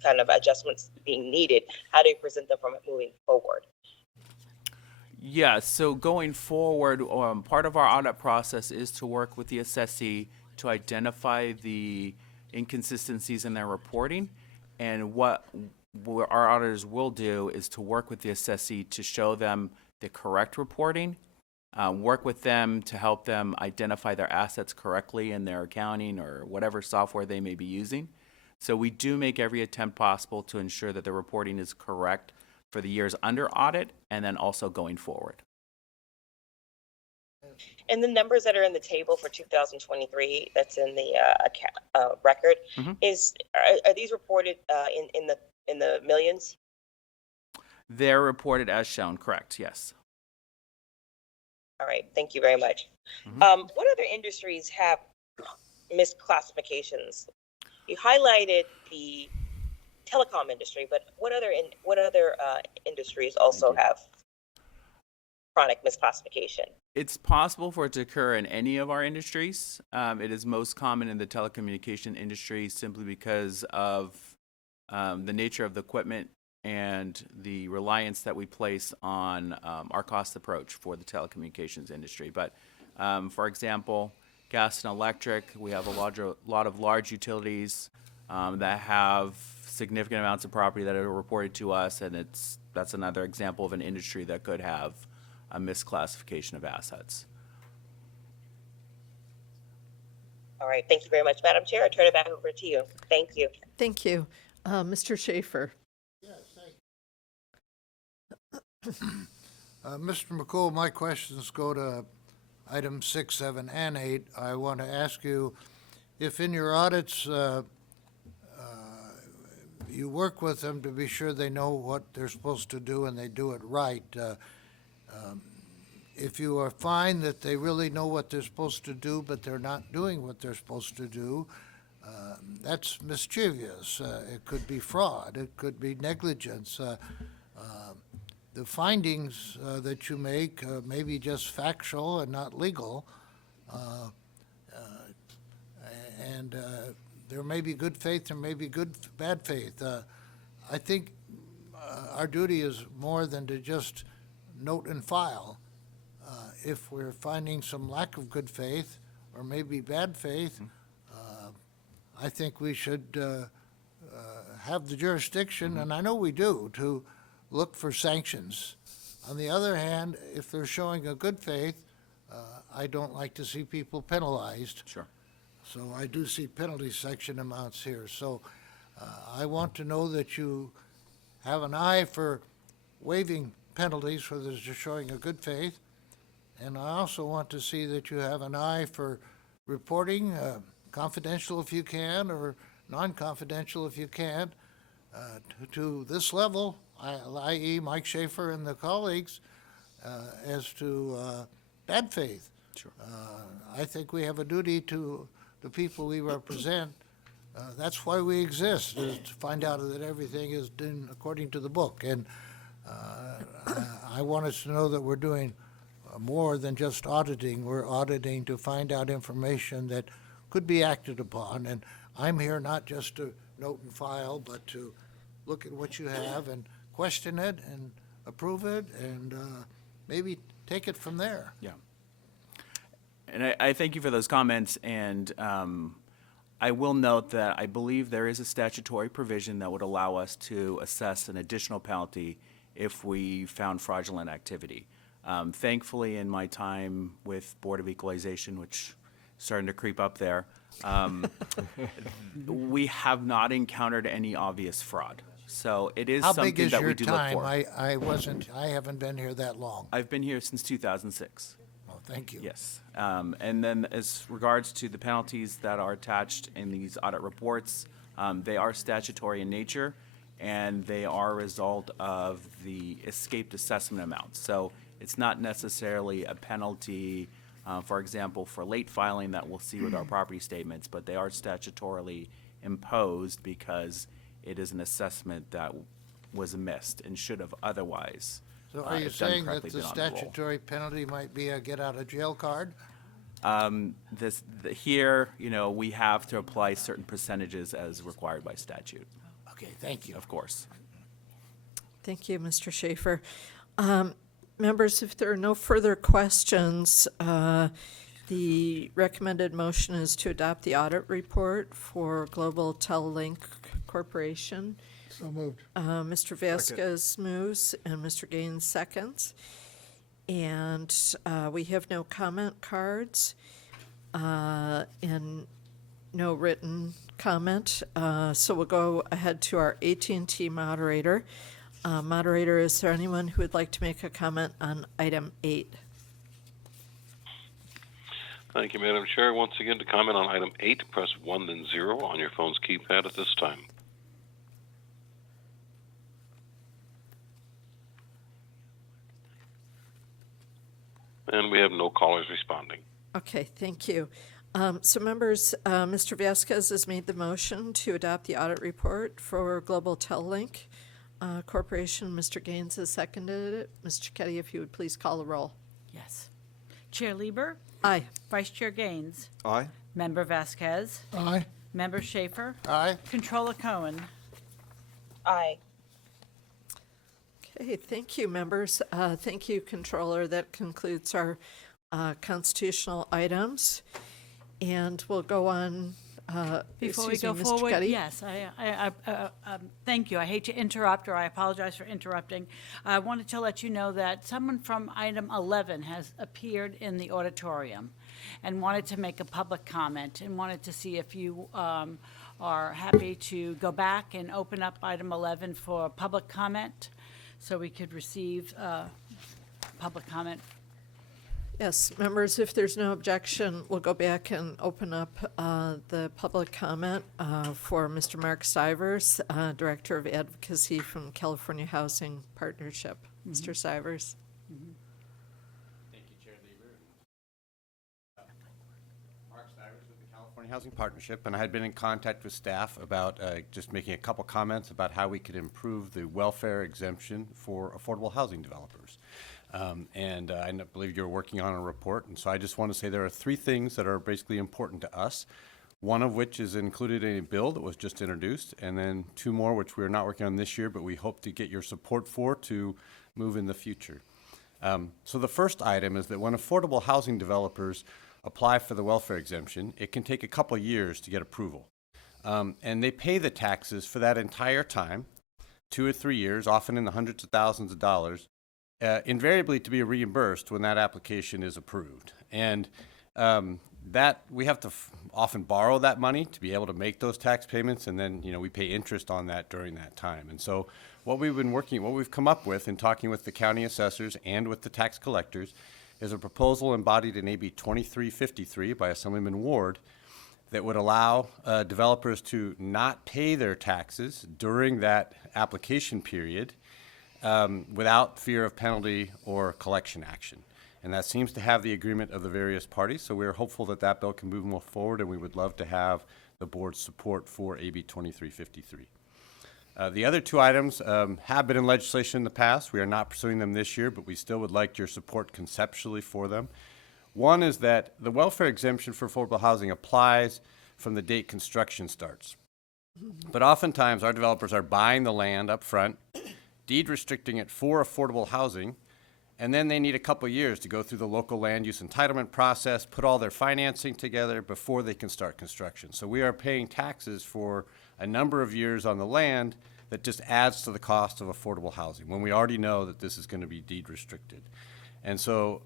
kind of adjustments being needed? How do you present them from moving forward? Yeah, so going forward, part of our audit process is to work with the assessee to identify the inconsistencies in their reporting. And what our auditors will do is to work with the assessee to show them the correct reporting, work with them to help them identify their assets correctly in their accounting or whatever software they may be using. So we do make every attempt possible to ensure that the reporting is correct for the years under audit and then also going forward. And the numbers that are in the table for 2023, that's in the record, are these reported in the millions? They're reported as shown, correct, yes. All right, thank you very much. What other industries have misclassifications? You highlighted the telecom industry, but what other industries also have chronic misclassification? It's possible for it to occur in any of our industries. It is most common in the telecommunication industry simply because of the nature of the equipment and the reliance that we place on our cost approach for the telecommunications industry. But for example, gas and electric, we have a lot of large utilities that have significant amounts of property that are reported to us, and that's another example of an industry that could have a misclassification of assets. All right, thank you very much, Madam Chair. I turn it back over to you. Thank you. Thank you. Mr. Schaefer. Mr. McCool, my questions go to items 6, 7, and 8. I want to ask you if in your audits you work with them to be sure they know what they're supposed to do and they do it right. If you find that they really know what they're supposed to do, but they're not doing what they're supposed to do, that's mischievous. It could be fraud. It could be negligence. The findings that you make may be just factual and not legal, and there may be good faith, there may be bad faith. I think our duty is more than to just note and file. If we're finding some lack of good faith or maybe bad faith, I think we should have the jurisdiction, and I know we do, to look for sanctions. On the other hand, if they're showing a good faith, I don't like to see people penalized. Sure. So I do see penalty section amounts here. So I want to know that you have an eye for waiving penalties for those who are showing a good faith. And I also want to see that you have an eye for reporting, confidential if you can, or non-confidential if you can, to this level, i.e. Mike Schaefer and the colleagues, as to bad faith. Sure. I think we have a duty to the people we represent. That's why we exist, is to find out that everything is done according to the book. And I want us to know that we're doing more than just auditing. We're auditing to find out information that could be acted upon. And I'm here not just to note and file, but to look at what you have and question it and approve it and maybe take it from there. Yeah. And I thank you for those comments, and I will note that I believe there is a statutory provision that would allow us to assess an additional penalty if we found fraudulent activity. Thankfully, in my time with Board of Equalization, which is starting to creep up there, we have not encountered any obvious fraud. So it is something that we do look for. How big is your time? I haven't been here that long. I've been here since 2006. Oh, thank you. Yes. And then as regards to the penalties that are attached in these audit reports, they are statutory in nature, and they are a result of the escaped assessment amount. So it's not necessarily a penalty, for example, for late filing that we'll see with our property statements, but they are statutorily imposed because it is an assessment that was missed and should have otherwise. So are you if done saying that correctly, the been on the roll. statutory penalty might be a get-out-of-jail card? Here, we have to apply certain percentages as required by statute. Okay, thank you. Of course. Thank you, Mr. Schaefer. Members, if there are no further questions, The recommended motion is to adopt the audit report for Global Tel-Link Corporation. So moved. Mr. Vasquez moves and Mr. Gaines seconds. And we have no comment cards and no written comment. So we'll go ahead to our AT&T moderator. Moderator, is there anyone who would like to make a comment on item 8? Thank you, Madam Chair. Once again, to comment on item 8, press 1 then 0 on your phone's keypad at this time. And we have no callers responding. Okay, thank you. So members, Mr. Vasquez has made the motion to adopt the audit report for Global Tel-Link Corporation. Mr. Gaines has seconded it. Ms. Cicchetti, if you would please call the roll. Yes. Chair Lieber? Aye. Vice Chair Gaines? Aye. Member Vasquez? Aye. Member Schaefer? Aye. Controller Cohen? Aye. Okay, thank you, members. Thank you, Controller. That concludes our constitutional items. And we'll go on. Before we excuse go me, Mr. forward, Cuddy? yes, thank you. I hate to interrupt, or I apologize for interrupting. I wanted to let you know that someone from item 11 has appeared in the auditorium and wanted to make a public comment and wanted to see if you are happy to go back and open up item 11 for public comment so we could receive public comment. Yes, members, if there's no objection, we'll go back and open up the public comment for Mr. Mark Stivers, Director of Advocacy from California Housing Partnership. Mr. Stivers. Thank you, Chair Lieber. Mark Stivers with the California Housing Partnership, and I had been in contact with staff about just making a couple comments about how we could improve the welfare exemption for affordable housing developers. I believe you're working on a report, and so I just want to say there are 3 things that are basically important to us, one of which is included in a bill that was just introduced, and then 2 more which we're not working on this year, but we hope to get your support for to move in the future. So the first item is that when affordable housing developers apply for the welfare exemption, it can take a couple years to get approval. And they pay the taxes for that entire time, 2 or 3 years, often in the hundreds of thousands of dollars, invariably to be reimbursed when that application is approved. And that we have to often borrow that money to be able to make those tax payments, and then we pay interest on that during that time. And so what we've come up with in talking with the county assessors and with the tax collectors is a proposal embodied in AB 2353 by Assemblyman Ward that would allow developers to not pay their taxes during that application period without fear of penalty or collection action. And that seems to have the agreement of the various parties, so we're hopeful that that bill can move more forward, and we would love to have the board's support for AB 2353. The other 2 items have been in legislation in the past. We are not pursuing them this year, but we still would like your support conceptually for them. One is that the welfare exemption for affordable housing applies from the date construction starts. But oftentimes our developers are buying the land up front, deed restricting it for affordable housing, and then they need a couple years to go through the local land use entitlement process, put all their financing together before they can start construction. So we are paying taxes for a number of years on the land that just adds to the cost of affordable housing when we already know that this is going to be deed restricted. And so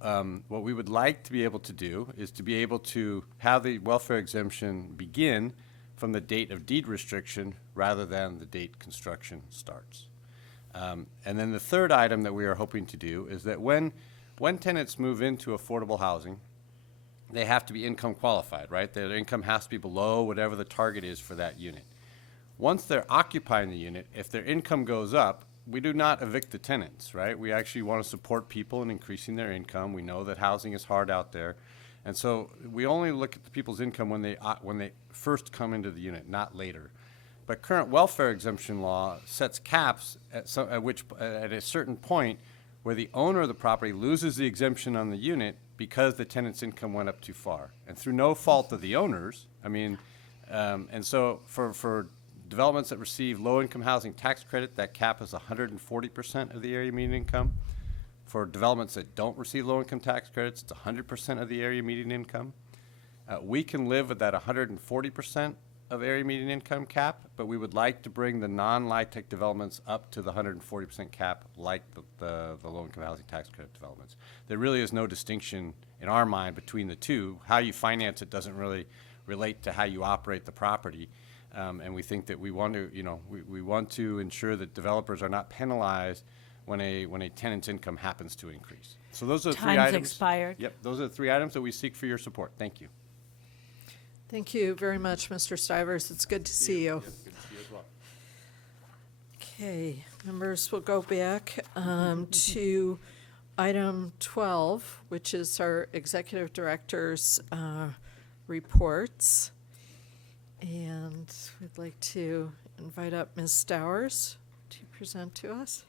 what we would like to be able to do is to be able to have the welfare exemption begin from the date of deed restriction rather than the date construction starts. And then the third item that we are hoping to do is that when tenants move into affordable housing, they have to be income qualified, right? Their income has to be below whatever the target is for that unit. Once they're occupying the unit, if their income goes up, we do not evict the tenants, right? We actually want to support people in increasing their income. We know that housing is hard out there. And so we only look at the people's income when they first come into the unit, not later. But current welfare exemption law sets caps at a certain point where the owner of the property loses the exemption on the unit because the tenant's income went up too far, and through no fault of the owners. And so for developments that receive low-income housing tax credit, that cap is 140% of the area median income. For developments that don't receive low-income tax credits, it's 100% of the area median income. We can live with that 140% of area median income cap, but we would like to bring the non-LIHTC developments up to the 140% cap like the low-income housing tax credit developments. There really is no distinction in our mind between the two. How you finance it doesn't really relate to how you operate the property. And we think that we want to, we want to ensure that developers are not penalized when a tenant's income happens to increase. So those are the three Time's items. expired. Yep, those are the three items that we seek for your support. Thank you. Thank you very much, Mr. Stivers. It's good to see you. Good to see you as well. Okay, members, we'll go back to item 12, which is our executive director's reports. And we'd like to invite up Ms. Stowers to present to us.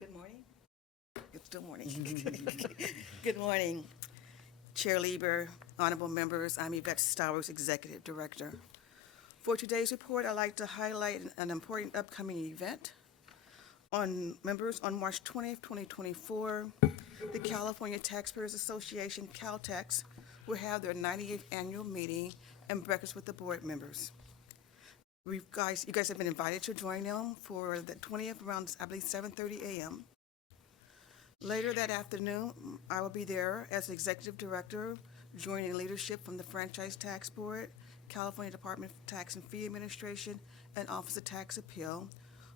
Good morning. It's still morning. Good morning, Chair Lieber, honorable members. I'm Yvette Stowers, Executive Director. For today's report, I'd like to highlight an important upcoming event. On March 20th, 2024, the California Taxpayers Association, Caltax, will have their 98th annual meeting and breakfast with the board members. You guys have been invited to join them for the 20th around, I believe, 7:30 a.m. Later that afternoon, I will be there as Executive Director, joining leadership from the Franchise Tax Board, California Department of Tax and Fee Administration, and Office of Tax Appeal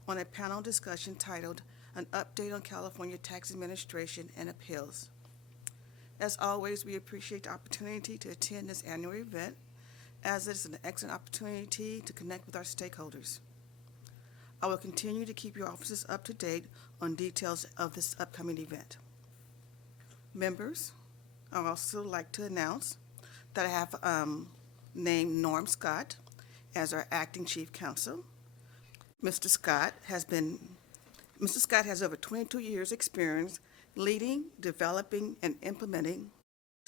on a panel discussion titled An Update on California Tax Administration and Appeals. As always, we appreciate the opportunity to attend this annual event, as it is an excellent opportunity to connect with our stakeholders. I will continue to keep your offices up to date on details of this upcoming event. Members, I would also like to announce that I have named Norm Scott as our acting chief counsel. Mr. Scott has over 22 years' experience leading, developing, and implementing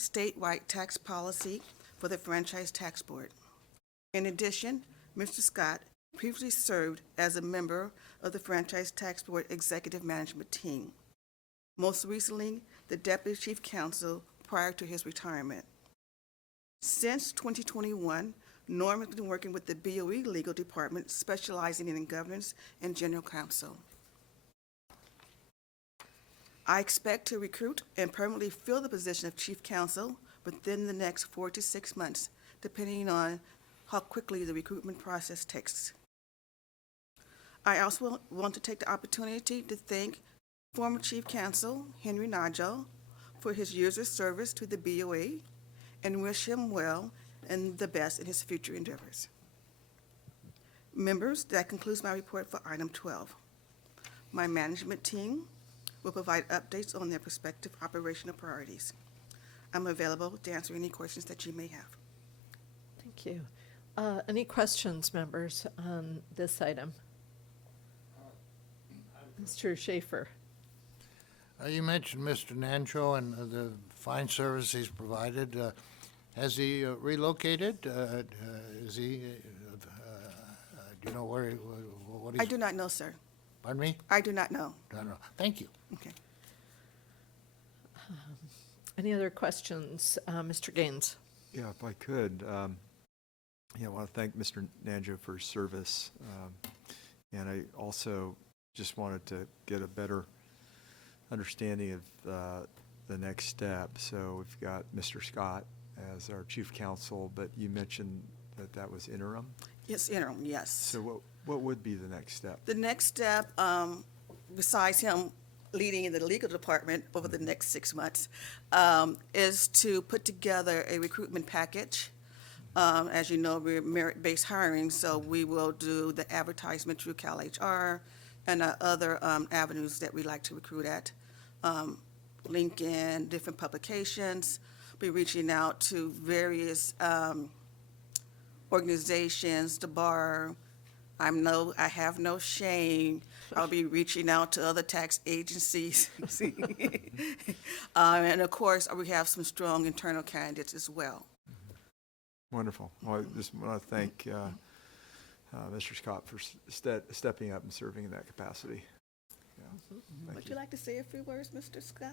statewide tax policy for the Franchise Tax Board. In addition, Mr. Scott previously served as a member of the Franchise Tax Board Executive Management Team, most recently the Deputy Chief Counsel prior to his retirement. Since 2021, Norm has been working with the BoE Legal Department, specializing in governance and general counsel. I expect to recruit and permanently fill the position of Chief Counsel within the next 4 to 6 months, depending on how quickly the recruitment process takes. I also want to take the opportunity to thank former Chief Counsel Henry Najo for his years of service to the BoE and wish him well and the best in his future endeavors. Members, that concludes my report for item 12. My management team will provide updates on their respective operational priorities. I'm available to answer any questions that you may have. Thank you. Any questions, members, on this item? Mr. Schaefer. You mentioned Mr. Nancho and the fine service he's provided. Has he relocated? Is he, do you know where, what he's? I do not know, sir. Pardon me? I do not know. Don't know. Thank you. Okay. Any other questions? Mr. Gaines. Yeah, if I could, I want to thank Mr. Nanjo for his service. And I also just wanted to get a better understanding of the next step. So we've got Mr. Scott as our chief counsel, but you mentioned that was interim? Yes, interim, yes. So what would be the next step? The next step, besides him leading in the legal department over the next 6 months, is to put together a recruitment package. As you know, we're merit-based hiring, so we will do the advertisement through CalHR and other avenues that we like to recruit at. LinkedIn, different publications, be reaching out to various organizations, the bar. I have no shame. I'll be reaching out to other tax agencies. And of course, we have some strong internal candidates as well. Wonderful. Well, I just want to thank Mr. Scott for stepping up and serving in that capacity. Yeah. Thank Would you like to say a few words, Mr. Scott?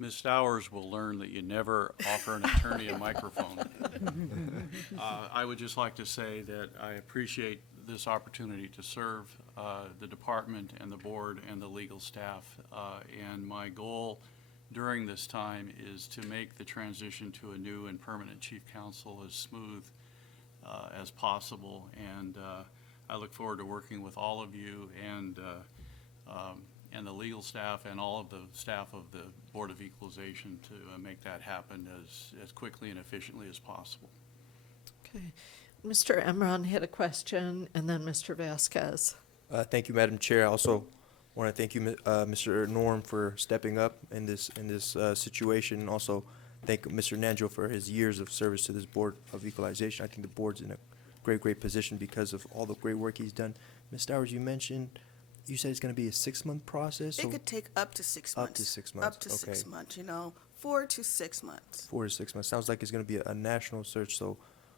Ms. Stowers will learn that you never offer an attorney a microphone. I would just like to say that I appreciate this opportunity to serve the department and the board and the legal staff. And my goal during this time is to make the transition to a new and permanent chief counsel as smooth as possible. And I look forward to working with all of you and the legal staff and all of the staff of the Board of Equalization to make that happen as quickly and efficiently as possible. Okay. Mr. Emron had a question, and then Mr. Vasquez. Thank you, Madam Chair. I also want to thank you, Mr. Norm, for stepping up in this situation, and also thank Mr. Nanjo for his years of service to this Board of Equalization. I think the board's in a great position because of all the great work he's done. Ms. Stowers, you said it's going to be a 6-month process? It could take up to 6 months. Up to 6 months. Up to 6 months, 4 to 6 months. 4 to 6 months. Sounds like it's going to be a national search, so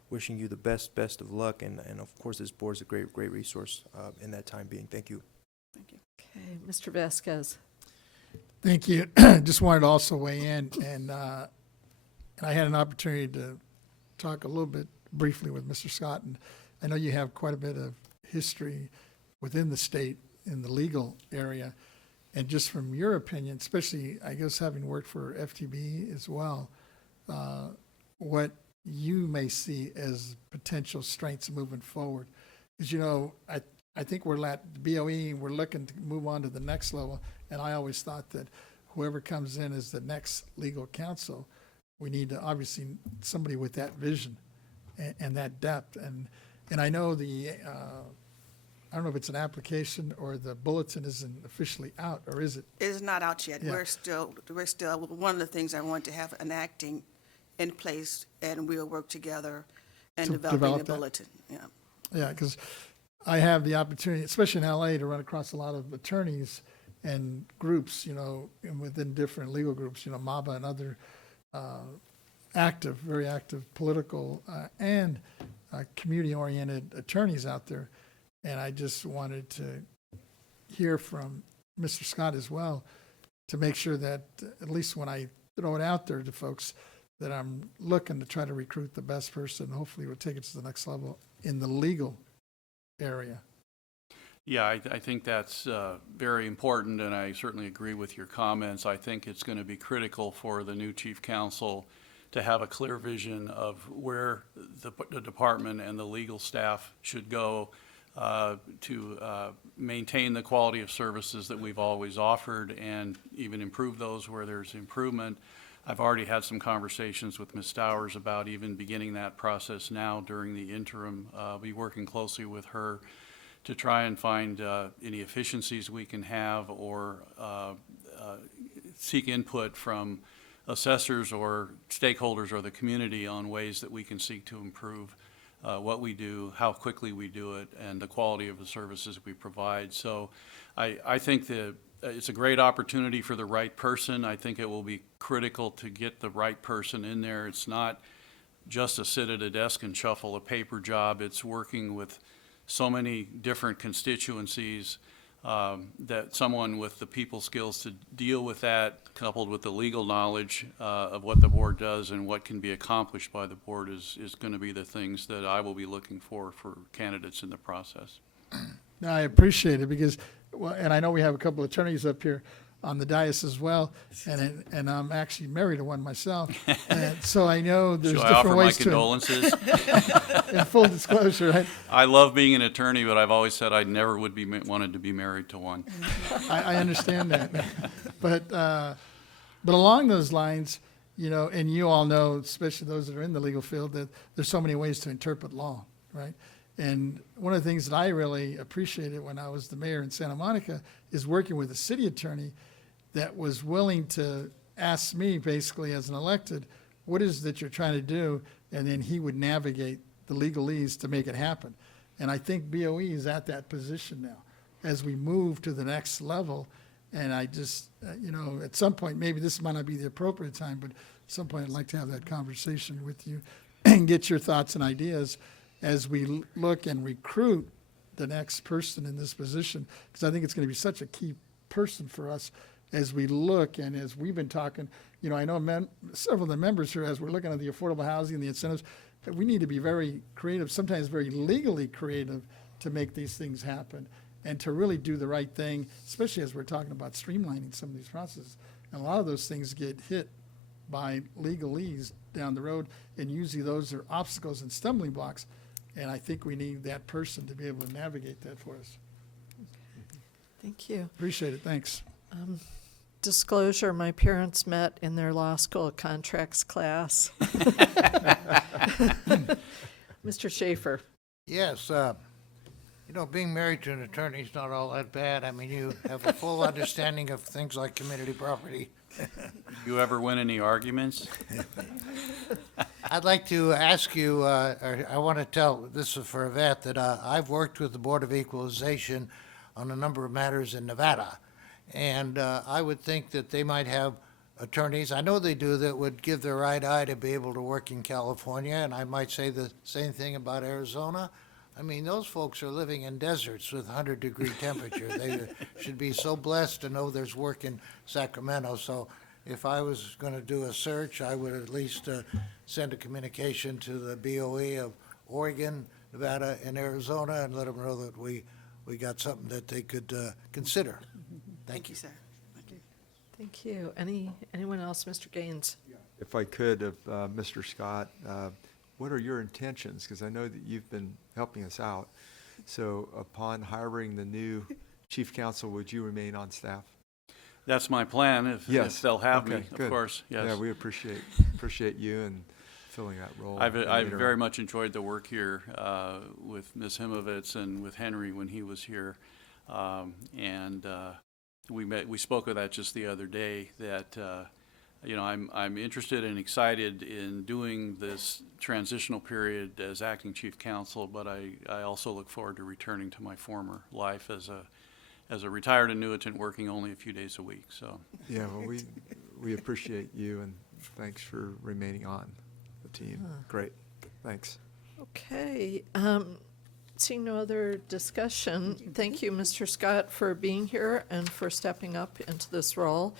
wishing you the best of luck, and of course this board is a great resource in that time being. Thank you. Thank you. Okay, Mr. Vasquez. Thank you. Just wanted to also weigh in, and I had an opportunity to talk a little bit briefly with Mr. Scott, and I know you have quite a bit of history within the state in the legal area, and just from your opinion, especially I guess having worked for FTB as well, what you may see as potential strengths moving forward. Because I think we're at BoE, we're looking to move on to the next level, and I always thought that whoever comes in as the next legal counsel, we need to obviously somebody with that vision and that depth, and I know I don't know if it's an application or the bulletin isn't officially out, or is it? It is not out yet. Yeah. We're still, one of the things I want to have an acting in place, and we'll work together and To developing develop the that? bulletin. Yeah. Yeah, because I have the opportunity, especially in LA, to run across a lot of attorneys and groups, and within different legal groups, MABA and other very active political and community-oriented attorneys out there. And I just wanted to hear from Mr. Scott as well to make sure that, at least when I throw it out there to folks, that I'm looking to try to recruit the best person. Hopefully we'll take it to the next level in the legal area. Yeah, I think that's very important, and I certainly agree with your comments. I think it's going to be critical for the new chief counsel to have a clear vision of where the department and the legal staff should go to maintain the quality of services that we've always offered and even improve those where there's improvement. I've already had some conversations with Ms. Stowers about even beginning that process now during the interim. I'll be working closely with her to try and find any efficiencies we can have or seek input from assessors or stakeholders or the community on ways that we can seek to improve what we do, how quickly we do it, and the quality of the services we provide. So I think that it's a great opportunity for the right person. I think it will be critical to get the right person in there. It's not just a sit at a desk and shuffle a paper job. It's working with so many different constituencies that someone with the people skills to deal with that, coupled with the legal knowledge of what the board does and what can be accomplished by the board is going to be the things that I will be looking for candidates in the process. No, I appreciate it because, well, and I know we have a couple of attorneys up here on the dais as well, and I'm actually married to one myself, and so I know there's Shall I different offer ways my condolences? In full disclosure, right? I love being an attorney, but I've always said I never would be wanted to be married to one. I understand that, but along those lines, and you all know, especially those that are in the legal field, that there's so many ways to interpret law, right? And one of the things that I really appreciated when I was the mayor in Santa Monica is working with a city attorney that was willing to ask me, basically as an elected, what is it that you're trying to do? And then he would navigate the legalese to make it happen. And I think BoE is at that position now. As we move to the next level, And I just, at some point, maybe this might not be the appropriate time, but at some point I'd like to have that conversation with you and get your thoughts and ideas as we look and recruit the next person in this position, because I think it's going to be such a key person for us as we look and as we've been talking. I know several of the members here, as we're looking at the affordable housing and the incentives, that we need to be very creative, sometimes very legally creative, to make these things happen and to really do the right thing, especially as we're talking about streamlining some of these processes. And a lot of those things get hit by legalese down the road, and usually those are obstacles and stumbling blocks. And I think we need that person to be able to navigate that for us. Thank you. Appreciate it. Thanks. Disclosure, my parents met in their law school contracts class. Mr. Schaefer. Yes, being married to an attorney is not all that bad. I mean, you have a full understanding of things like community property. You ever win any arguments? I'd like to ask you, or I want to tell, this is for Yvette, that I've worked with the Board of Equalization on a number of matters in Nevada. And I would think that they might have attorneys, I know they do, that would give their right eye to be able to work in California. And I might say the same thing about Arizona. I mean, those folks are living in deserts with 100-degree temperature. They should be so blessed to know there's work in Sacramento. So if I was going to do a search, I would at least send a communication to the BoE of Oregon, Nevada, and Arizona and let them know that we got something that they could consider. Thank you, sir. Thank you. Anyone else? Mr. Gaines? If I could, Mr. Scott, what are your intentions? Because I know that you've been helping us out. So upon hiring the new chief counsel, would you remain on staff? That's my plan, if they'll have me, good. of course, yes. Yeah, we appreciate you and filling that role. I've very much enjoyed the work here with Ms. Himovitz and with Henry when he was here. We spoke of that just the other day, that I'm interested and excited in doing this transitional period as acting chief counsel, but I also look forward to returning to my former life as a retired annuitant working only a few days a week. So yeah, well, we appreciate you, and thanks for remaining on the team. Great, thanks. Okay. Seeing no other discussion, thank you, Mr. Scott, for being here and for stepping up into this role.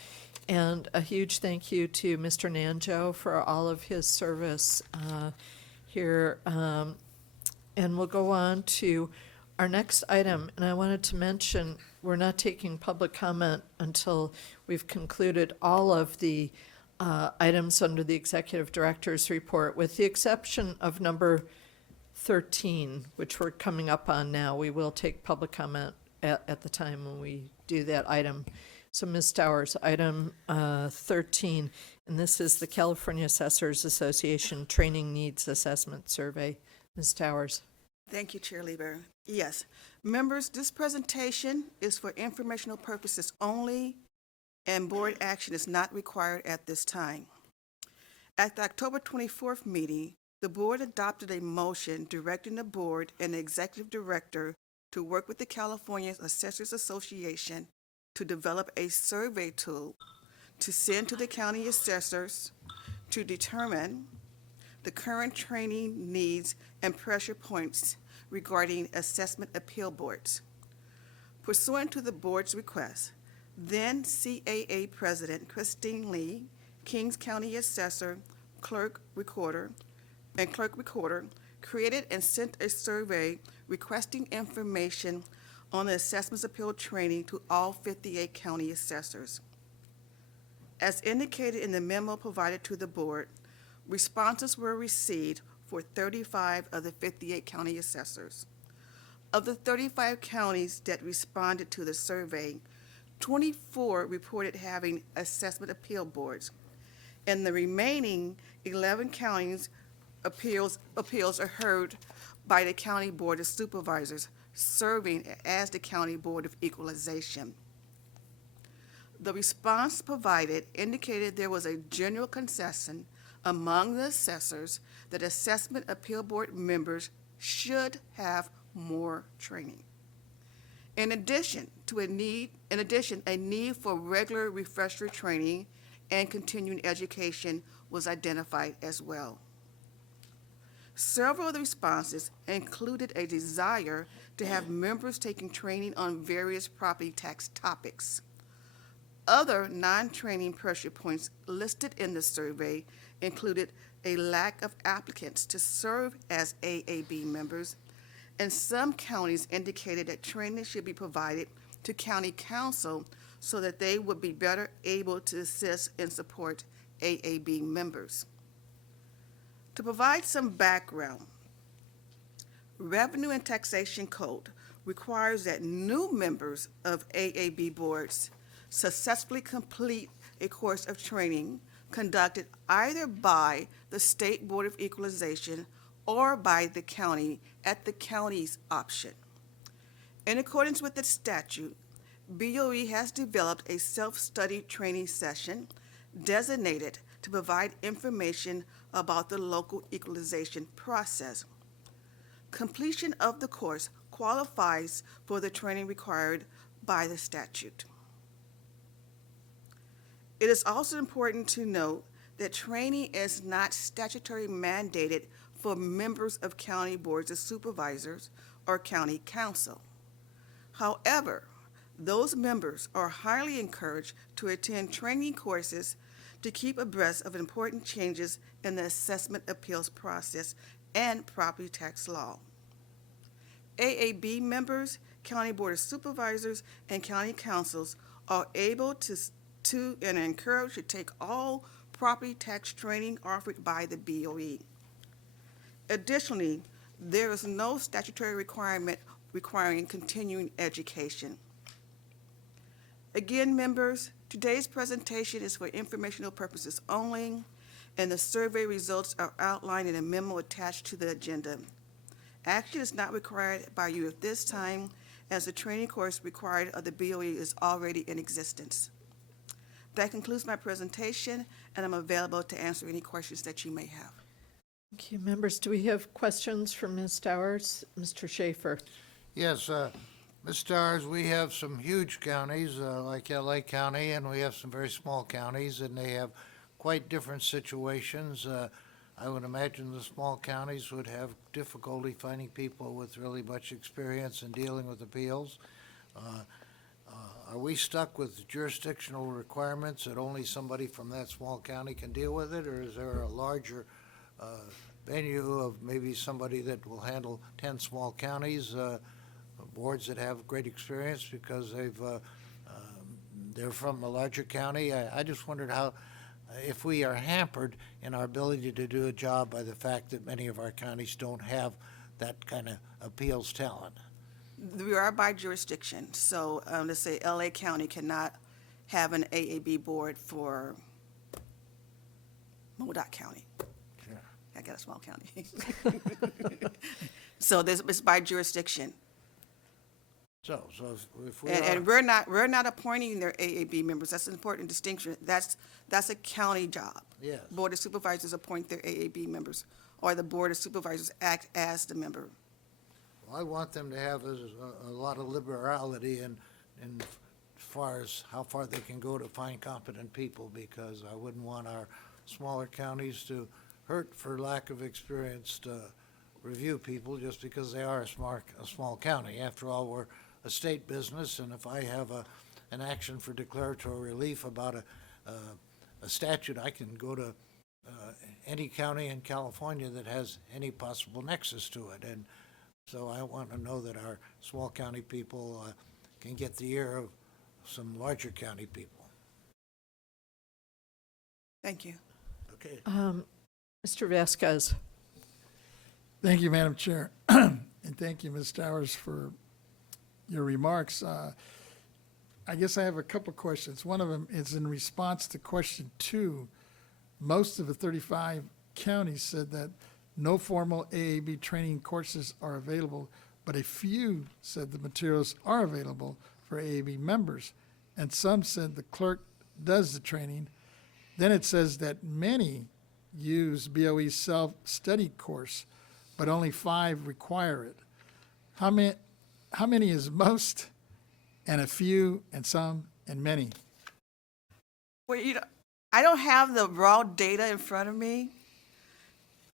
And a huge thank you to Mr. Nanjo for all of his service here. And we'll go on to our next item. And I wanted to mention, we're not taking public comment until we've concluded all of the items under the Executive Director's report, with the exception of number 13, which we're coming up on now. We will take public comment at the time when we do that item. So Ms. Towers, item 13, and this is the California Assessors Association Training Needs Assessment Survey. Ms. Towers. Thank you, Chair Lieber. Yes, members, this presentation is for informational purposes only, and board action is not required at this time. At the October 24th meeting, the board adopted a motion directing the board and the executive director to work with the California Assessors Association to develop a survey tool to send to the county assessors to determine the current training needs and pressure points regarding assessment appeal boards. Pursuant to the board's request, then CAA President Christine Lee, Kings County Assessor, Clerk Recorder, created and sent a survey requesting information on the assessments appeal training to all 58 county assessors. As indicated in the memo provided to the board, responses were received for 35 of the 58 county assessors. Of the 35 counties that responded to the survey, 24 reported having assessment appeal boards, and the remaining 11 counties appeals are heard by the County Board of Supervisors, serving as the County Board of Equalization. The response provided indicated there was a general consensus among the assessors that assessment appeal board members should have more training. In addition, a need for regular refresher training and continuing education was identified as well. Several of the responses included a desire to have members taking training on various property tax topics. Other non-training pressure points listed in the survey included a lack of applicants to serve as AAB members, and some counties indicated that training should be provided to county council so that they would be better able to assist and support AAB members. To provide some background, Revenue and Taxation Code requires that new members of AAB boards successfully complete a course of training conducted either by the State Board of Equalization or by the county at the county's option. In accordance with the statute, BoE has developed a self-study training session designated to provide information about the local equalization process. Completion of the course qualifies for the training required by the statute. It is also important to note that training is not statutorily mandated for members of county boards of supervisors or county council. However, those members are highly encouraged to attend training courses to keep abreast of important changes in the assessment appeals process and property tax law. AAB members, county board of supervisors, and county councils are able to and are encouraged to take all property tax training offered by the BoE. Additionally, there is no statutory requirement requiring continuing education. Again, members, today's presentation is for informational purposes only, and the survey results are outlined in a memo attached to the agenda. Action is not required by you at this time, as the training course required of the BoE is already in existence. That concludes my presentation, and I'm available to answer any questions that you may have. Thank you, members. Do we have questions for Ms. Stowers? Mr. Schaefer? Yes, Ms. Stowers, we have some huge counties like LA County, and we have some very small counties, and they have quite different situations. I would imagine the small counties would have difficulty finding people with really much experience in dealing with appeals. Are we stuck with jurisdictional requirements that only somebody from that small county can deal with it, or is there a larger venue of maybe somebody that will handle 10 small counties, boards that have great experience because they're from a larger county? I just wondered how, if we are hampered in our ability to do a job by the fact that many of our counties don't have that kind of appeals talent. We are by jurisdiction, so let's say LA County cannot have an AAB board for Modoc County. Sure. I got a small county. So it's by jurisdiction. So if we And we're not appointing their AAB members. That's an important distinction. That's a county job. Yes. Board of Supervisors appoint their AAB members, or the Board of Supervisors act as the member. Well, I want them to have a lot of liberality in as far as how far they can go to find competent people, because I wouldn't want our smaller counties to hurt for lack of experienced review people just because they are a small county. After all, we're a state business, and if I have an action for declaratory relief about a statute, I can go to any county in California that has any possible nexus to it. And so I want to know that our small county people can get the ear of some larger county people. Thank you. Okay. Mr. Vasquez? Thank you, Madam Chair. And thank you, Ms. Towers, for your remarks. I guess I have a couple questions. One of them is in response to question 2. Most of the 35 counties said that no formal AAB training courses are available, but a few said the materials are available for AAB members, and some said the clerk does the training. Then it says that many use BoE's self-study course, but only 5 require it. How many is most, and a few, and some, and many? Well, I don't have the raw data in front of me.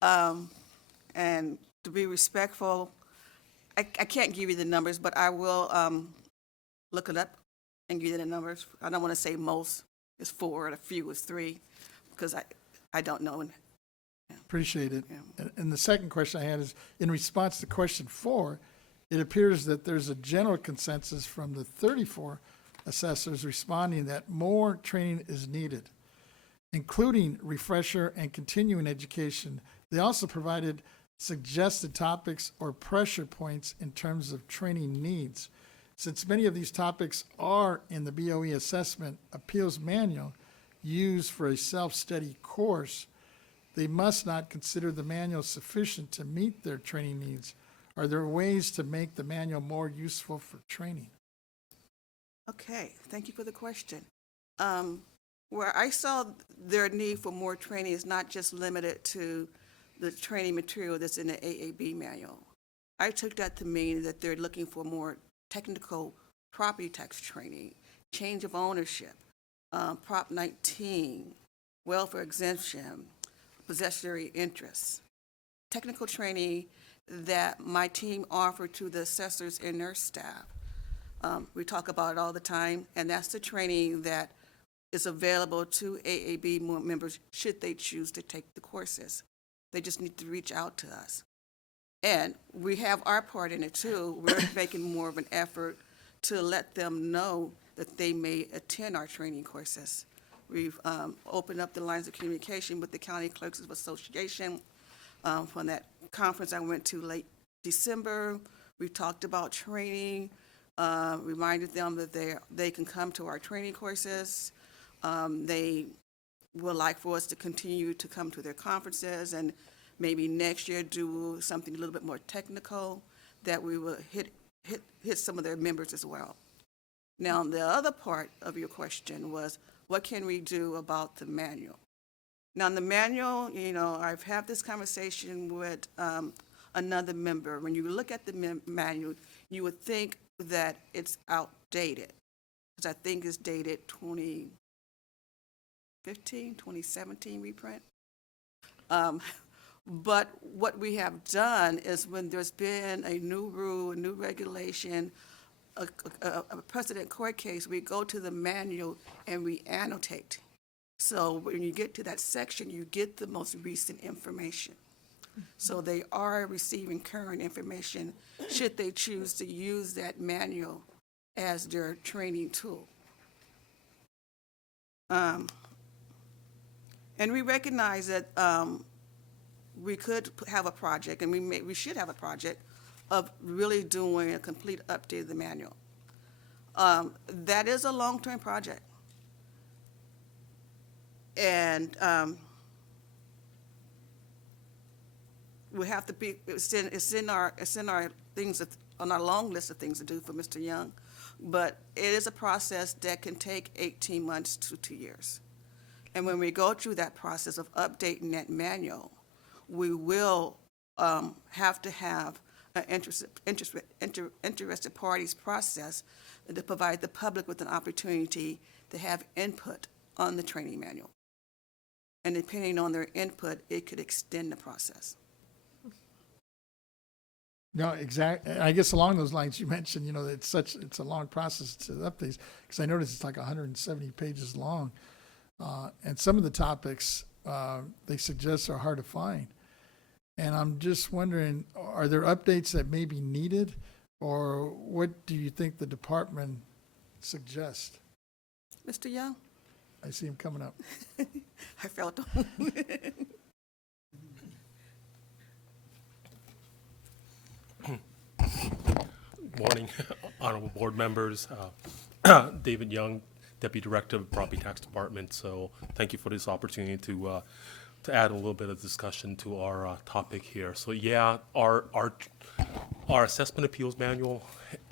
And to be respectful, I can't give you the numbers, but I will look it up and give you the numbers. I don't want to say most is 4 and a few is 3, because I don't know. Appreciate it. And the second question I had is, in response to question 4, it appears that there's a general consensus from the 34 assessors responding that more training is needed, including refresher and continuing education. They also provided suggested topics or pressure points in terms of training needs. Since many of these topics are in the BoE assessment appeals manual used for a self-study course, they must not consider the manual sufficient to meet their training needs. Are there ways to make the manual more useful for training? Okay, thank you for the question. Where I saw their need for more training is not just limited to the training material that's in the AAB manual. I took that to mean that they're looking for more technical property tax training, change of ownership, Prop 19, welfare exemption, possessory interests. Technical training that my team offered to the assessors and their staff. We talk about it all the time, and that's the training that is available to AAB members should they choose to take the courses. They just need to reach out to us. And we have our part in it too. We're making more of an effort to let them know that they may attend our training courses. We've opened up the lines of communication with the County Clerks Association. From that conference I went to late December, we talked about training, reminded them that they can come to our training courses. They would like for us to continue to come to their conferences and maybe next year do something a little bit more technical that we will hit some of their members as well. Now, the other part of your question was, what can we do about the manual? Now, in the manual, I've had this conversation with another member. When you look at the manual, you would think that it's outdated, because I think it's dated 2015, 2017 reprint. But what we have done is when there's been a new rule, a new regulation, a precedent court case, we go to the manual and we annotate. So when you get to that section, you get the most recent information. So they are receiving current information should they choose to use that manual as their training tool. And we recognize that we could have a project, and we should have a project of really doing a complete update of the manual. That is a long-term project. And we have to be, it's in our things, on our long list of things to do for Mr. Young, but it is a process that can take 18 months to 2 years. And when we go through that process of updating that manual, we will have to have an interested parties process to provide the public with an opportunity to have input on the training manual. And depending on their input, it could extend the process. No, exactly. I guess along those lines, you mentioned, it's a long process to update, because I noticed it's like 170 pages long. And some of the topics they suggest are hard to find. And I'm just wondering, are there updates that may be needed, or what do you think the department suggests? Mr. Young? I see him coming up. I felt Morning, honorable board members. David Young, Deputy Director of Property Tax Department. So thank you for this opportunity to add a little bit of discussion to our topic here. So yeah, our assessment appeals manual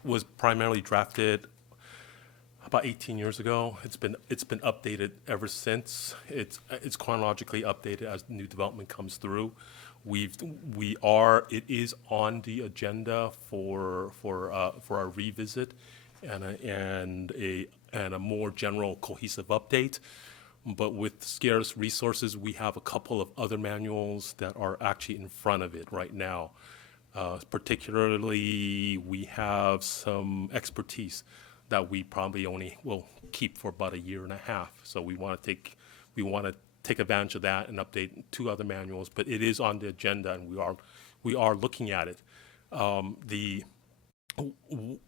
was primarily drafted about 18 years ago. It's been updated ever since. It's chronologically updated as new development comes through. It is on the agenda for our revisit and a more general cohesive update. But with scarce resources, we have a couple of other manuals that are actually in front of it right now. Particularly, we have some expertise that we probably only will keep for about a year and a half. So we want to take advantage of that and update 2 other manuals. But it is on the agenda, and we are looking at it.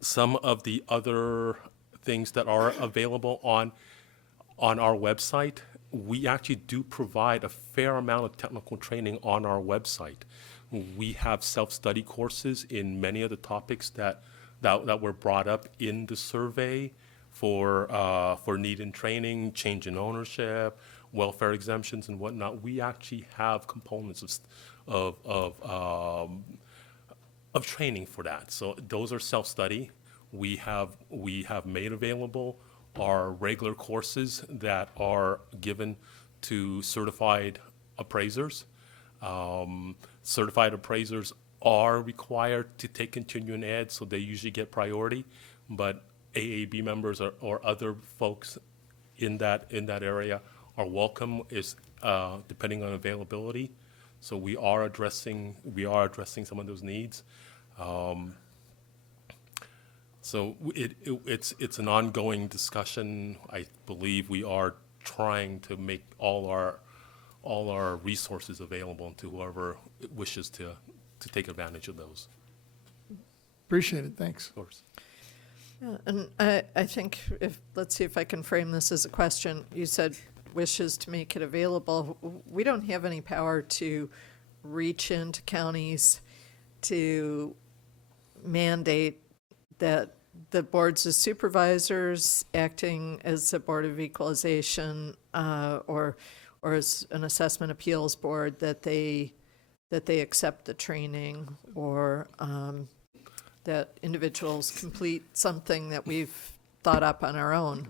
Some of the other things that are available on our website, we actually do provide a fair amount of technical training on our website. We have self-study courses in many of the topics that were brought up in the survey for need and training, change in ownership, welfare exemptions, and whatnot. We actually have components of training for that. So those are self-study. We have made available our regular courses that are given to certified appraisers. Certified appraisers are required to take continuing ed, so they usually get priority. But AAB members or other folks in that area are welcome, depending on availability. So we are addressing some of those needs. So it's an ongoing discussion. I believe we are trying to make all our resources available to whoever wishes to take advantage of those. Appreciate it, thanks. Of course. Yeah, and I think let's see if I can frame this as a question. You said wishes to make it available. We don't have any power to reach into counties to mandate that the boards of supervisors acting as a board of equalization or as an assessment appeals board that they accept the training, or that individuals complete something that we've thought up on our own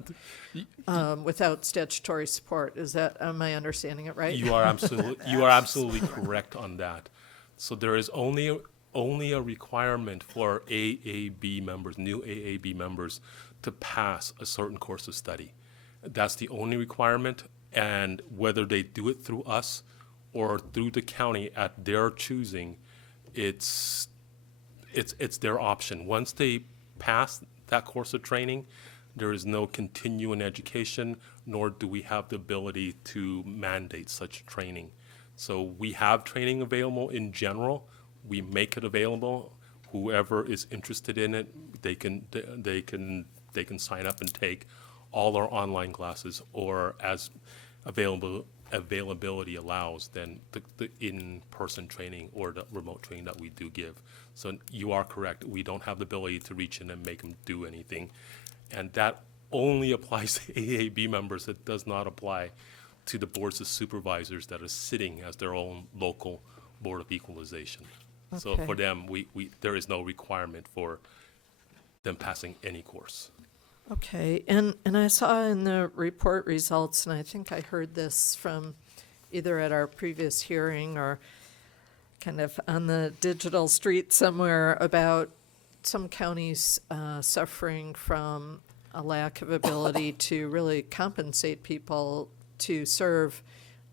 without statutory support. Am I understanding it right? You are absolutely correct on that. So there is only a requirement for AAB members, new AAB members, to pass a certain course of study. That's the only requirement, and whether they do it through us or through the county at their choosing, it's their option. Once they pass that course of training, there is no continuing education, nor do we have the ability to mandate such training. So we have training available in general. We make it available. Whoever is interested in it, they can sign up and take all our online classes, or as availability allows, then the in-person training or the remote training that we do give. So you are correct. We don't have the ability to reach in and make them do anything, and that only applies to AAB members. It does not apply to the boards of supervisors that are sitting as their own local board of equalization. So Okay. for them, there is no requirement for them passing any course. Okay, and I saw in the report results, and I think I heard this from either at our previous hearing or kind of on the digital street somewhere, about some counties suffering from a lack of ability to really compensate people to serve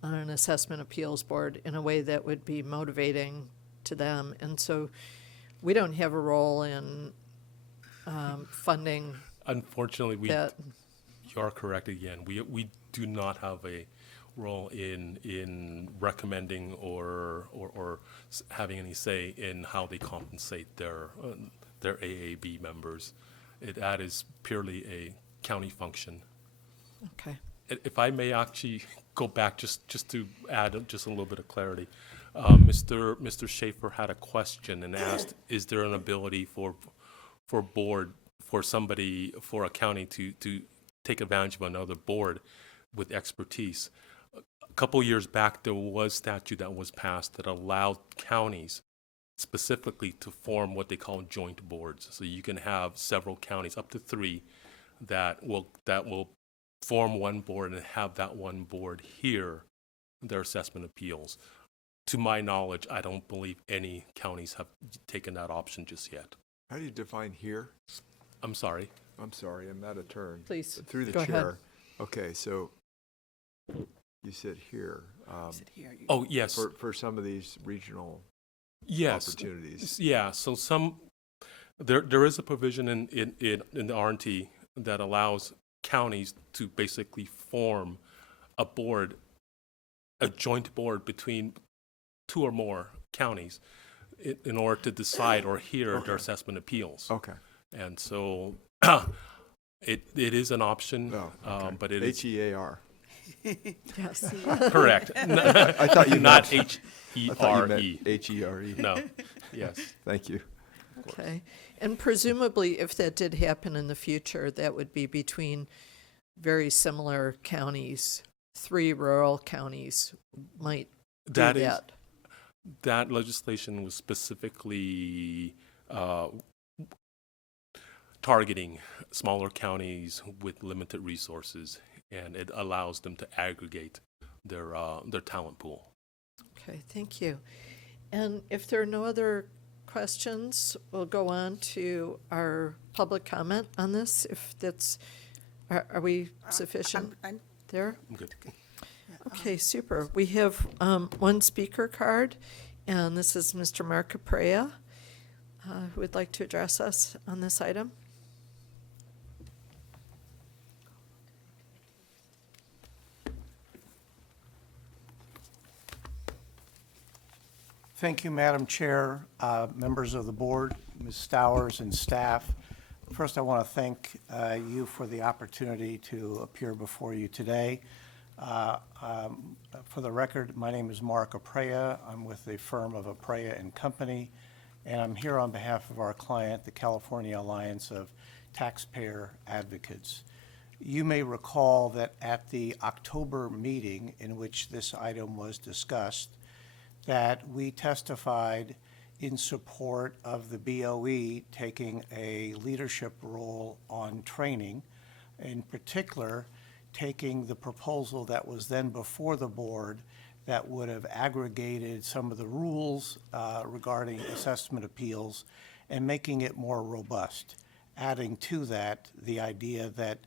on an assessment appeals board in a way that would be motivating to them. And so we don't have a role in funding. Unfortunately, that. you are correct again. We do not have a role in recommending or having any say in how they compensate their AAB members. That is purely a county function. Okay. If I may actually go back just to add just a little bit of clarity, Mr. Schaefer had a question and asked, is there an ability for a county to take advantage of another board with expertise? A couple years back, there was statute that was passed that allowed counties specifically to form what they call joint boards. So you can have several counties, up to 3, that will form one board and have that one board hear their assessment appeals. To my knowledge, I don't believe any counties have taken that option just yet. How do you define here? I'm sorry? I'm sorry, I'm out of turn. Please, Through the go ahead. chair. Okay, so you said here. Oh, yes. For some of these regional Yes. opportunities. Yeah, so there is a provision in the RNT that allows counties to basically form a board, a joint board between 2 or more counties in order to decide or hear their assessment appeals. Okay. And so it is an option, okay. but it is HEAR. Yes. correct. I thought you not meant- HERE. I thought you meant HERE. No. Yes. Thank you. Okay. And presumably, if that did happen in the future, that would be between very similar counties. 3 rural counties might do that. That legislation was specifically targeting smaller counties with limited resources, and it allows them to aggregate their talent pool. Okay, thank you. And if there are no other questions, we'll go on to our public comment on this, if that's, are we sufficient I'm there? I'm good. Okay, super. We have one speaker card, and this is Mr. Mark Caprea, who would like to address us on this item. Thank you, Madam Chair, members of the board, Ms. Stowers, and staff. First, I want to thank you for the opportunity to appear before you today. For the record, my name is Mark Aprea. I'm with the firm of Aprea and Company, and I'm here on behalf of our client, the California Alliance of Taxpayer Advocates. You may recall that at the October meeting in which this item was discussed, that we testified in support of the BoE taking a leadership role on training, in particular, taking the proposal that was then before the board that would have aggregated some of the rules regarding assessment appeals and making it more robust, adding to that the idea that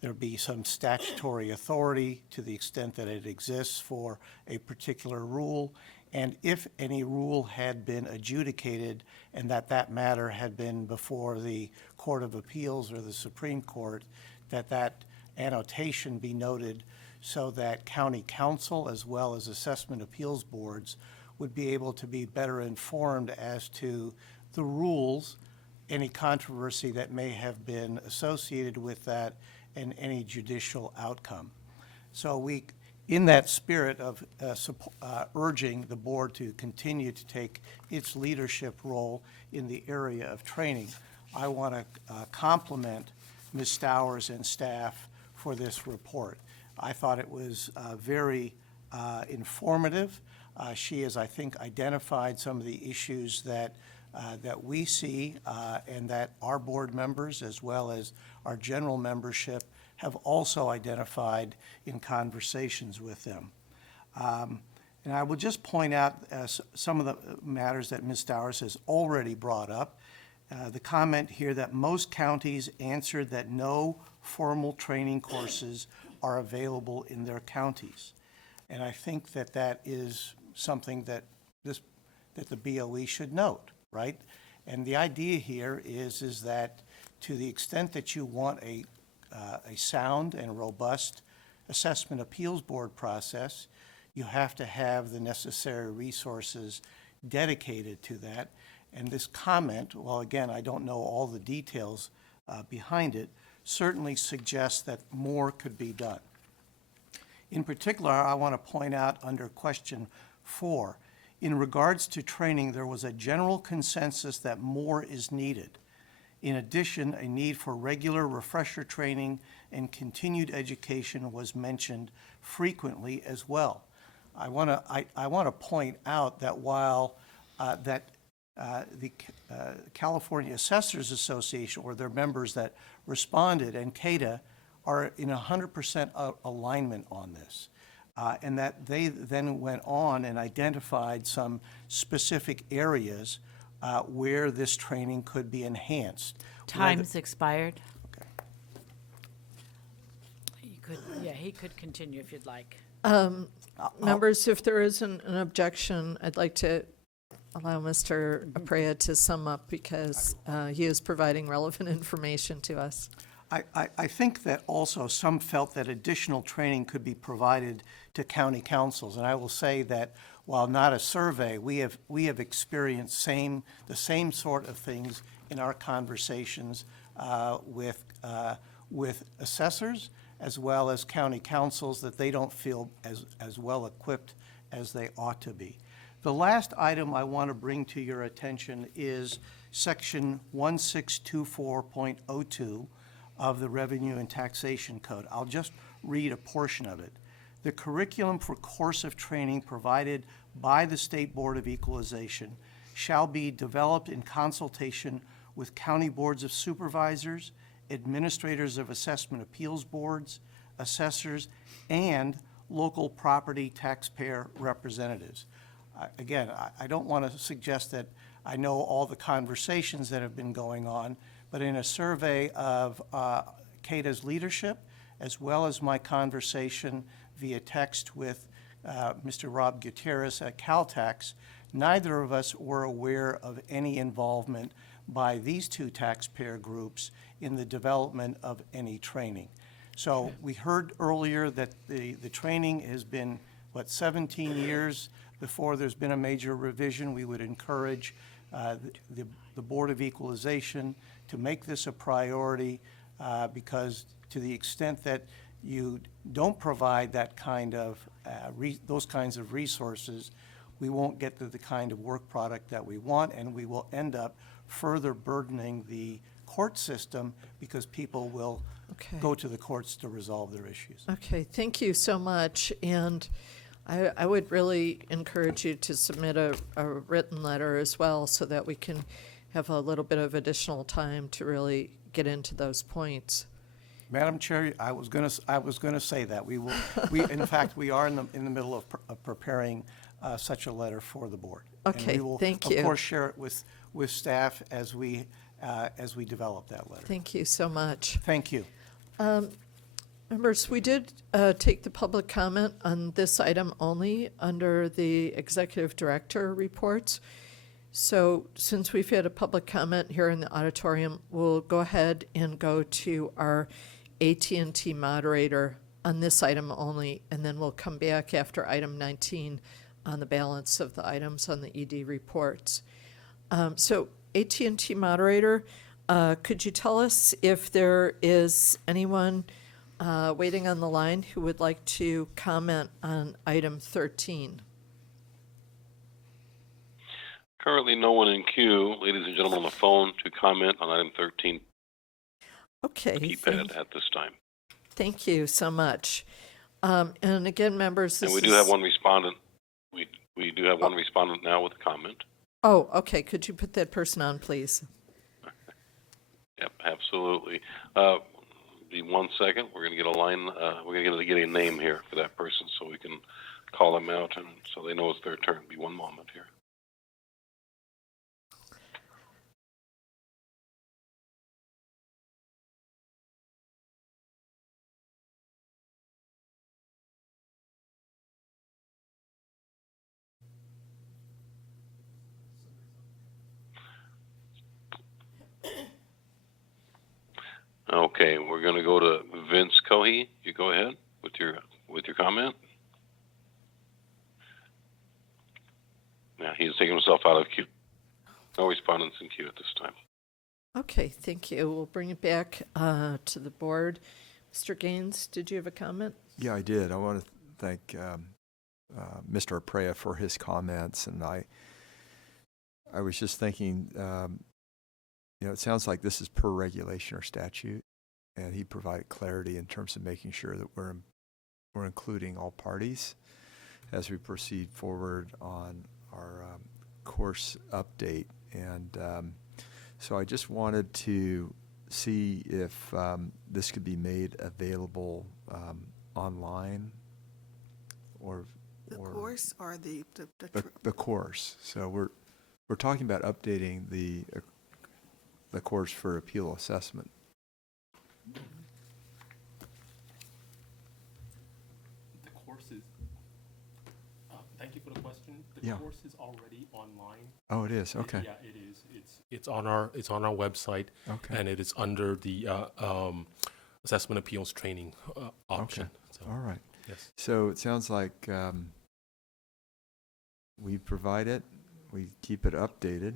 there be some statutory authority to the extent that it exists for a particular rule, and if any rule had been adjudicated and that matter had been before the Court of Appeals or the Supreme Court, that annotation be noted so that county council as well as assessment appeals boards would be able to be better informed as to the rules, any controversy that may have been associated with that, and any judicial outcome. So we, in that spirit of urging the board to continue to take its leadership role in the area of training, I want to compliment Ms. Stowers and staff for this report. I thought it was very informative. She has, I think, identified some of the issues that we see and that our board members as well as our general membership have also identified in conversations with them. And I will just point out some of the matters that Ms. Stowers has already brought up. The comment here that most counties answered that no formal training courses are available in their counties. And I think that that is something that the BoE should note, right? And the idea here is that to the extent that you want a sound and robust assessment appeals board process, you have to have the necessary resources dedicated to that. And this comment, well, again, I don't know all the details behind it, certainly suggests that more could be done. In particular, I want to point out under question 4, in regards to training, there was a general consensus that more is needed. In addition, a need for regular refresher training and continued education was mentioned frequently as well. I want to point out that while the California Assessors Association, or their members that responded, and CADA, are in 100% alignment on this. And that they then went on and identified some specific areas where this training could be enhanced. Time's expired. Okay. he could continue if you'd like. Members, if there isn't an objection, I'd like to allow Mr. Aprea to sum up because he is providing relevant information to us. I think that also some felt that additional training could be provided to county councils. And I will say that while not a survey, we have experienced the same sort of things in our conversations with assessors as well as county councils, that they don't feel as well equipped as they ought to be. The last item I want to bring to your attention is section 1624.02 of the Revenue and Taxation Code. I'll just read a portion of it. The curriculum for course of training provided by the State Board of Equalization shall be developed in consultation with county boards of supervisors, administrators of assessment appeals boards, assessors, and local property taxpayer representatives. Again, I don't want to suggest that I know all the conversations that have been going on, but in a survey of CADA's leadership, as well as my conversation via text with Mr. Rob Gutierrez at Caltax, neither of us were aware of any involvement by these two taxpayer groups in the development of any training. So we heard earlier that the training has been, 17 years before there's been a major revision. We would encourage the Board of Equalization to make this a priority because to the extent that you don't provide that kind of those kinds of resources, we won't get to the kind of work product that we want, and we will end up further burdening the court system because people will go to the courts to resolve their issues. Okay, thank you so much. And I would really encourage you to submit a written letter as well so that we can have a little bit of additional time to really get into those points. Madam Chair, I was going to say that in fact we are in the middle of preparing such a letter for the board. Okay, and we will, thank you. Of course, share it with staff as we develop that letter. Thank you so much. Thank you. Members, we did take the public comment on this item only under the executive director reports. So since we've had a public comment here in the auditorium, we'll go ahead and go to our AT&T moderator on this item only, and then we'll come back after item 19 on the balance of the items on the ED reports. So AT&T moderator, could you tell us if there is anyone waiting on the line who would like to comment on item 13? Currently, no one in queue. Ladies and gentlemen on the phone to comment on item 13. Okay. Keypad at this time. Thank you so much. And again, members, And we do have one respondent. We do have one respondent now with a comment. Oh, okay. Could you put that person on, please? Yep, absolutely. Be 1 second. We're going to get a line. We're going to get a name here for that person so we can call them out and so they know it's their turn. Be 1 moment here. Okay, we're going to go to Vince Cohey. You go ahead with your comment. Now he's taking himself out of queue. No respondents in queue at this time. Okay, thank you. We'll bring it back to the board. Mr. Gaines, did you have a comment? Yeah, I did. I want to thank Mr. Aprea for his comments, and I was just thinking, it sounds like this is per regulation or statute, and he provided clarity in terms of making sure that we're including all parties as we proceed forward on our course update. And so I just wanted to see if this could be made available online or the course or the course. So we're talking about updating the course for appeal assessment. is already online. Oh, it is, okay. Yeah, it is. It's on our website. Okay. And it is under the assessment appeals training option. Okay. So, All right. yes. So it sounds like we provide it, we keep it updated.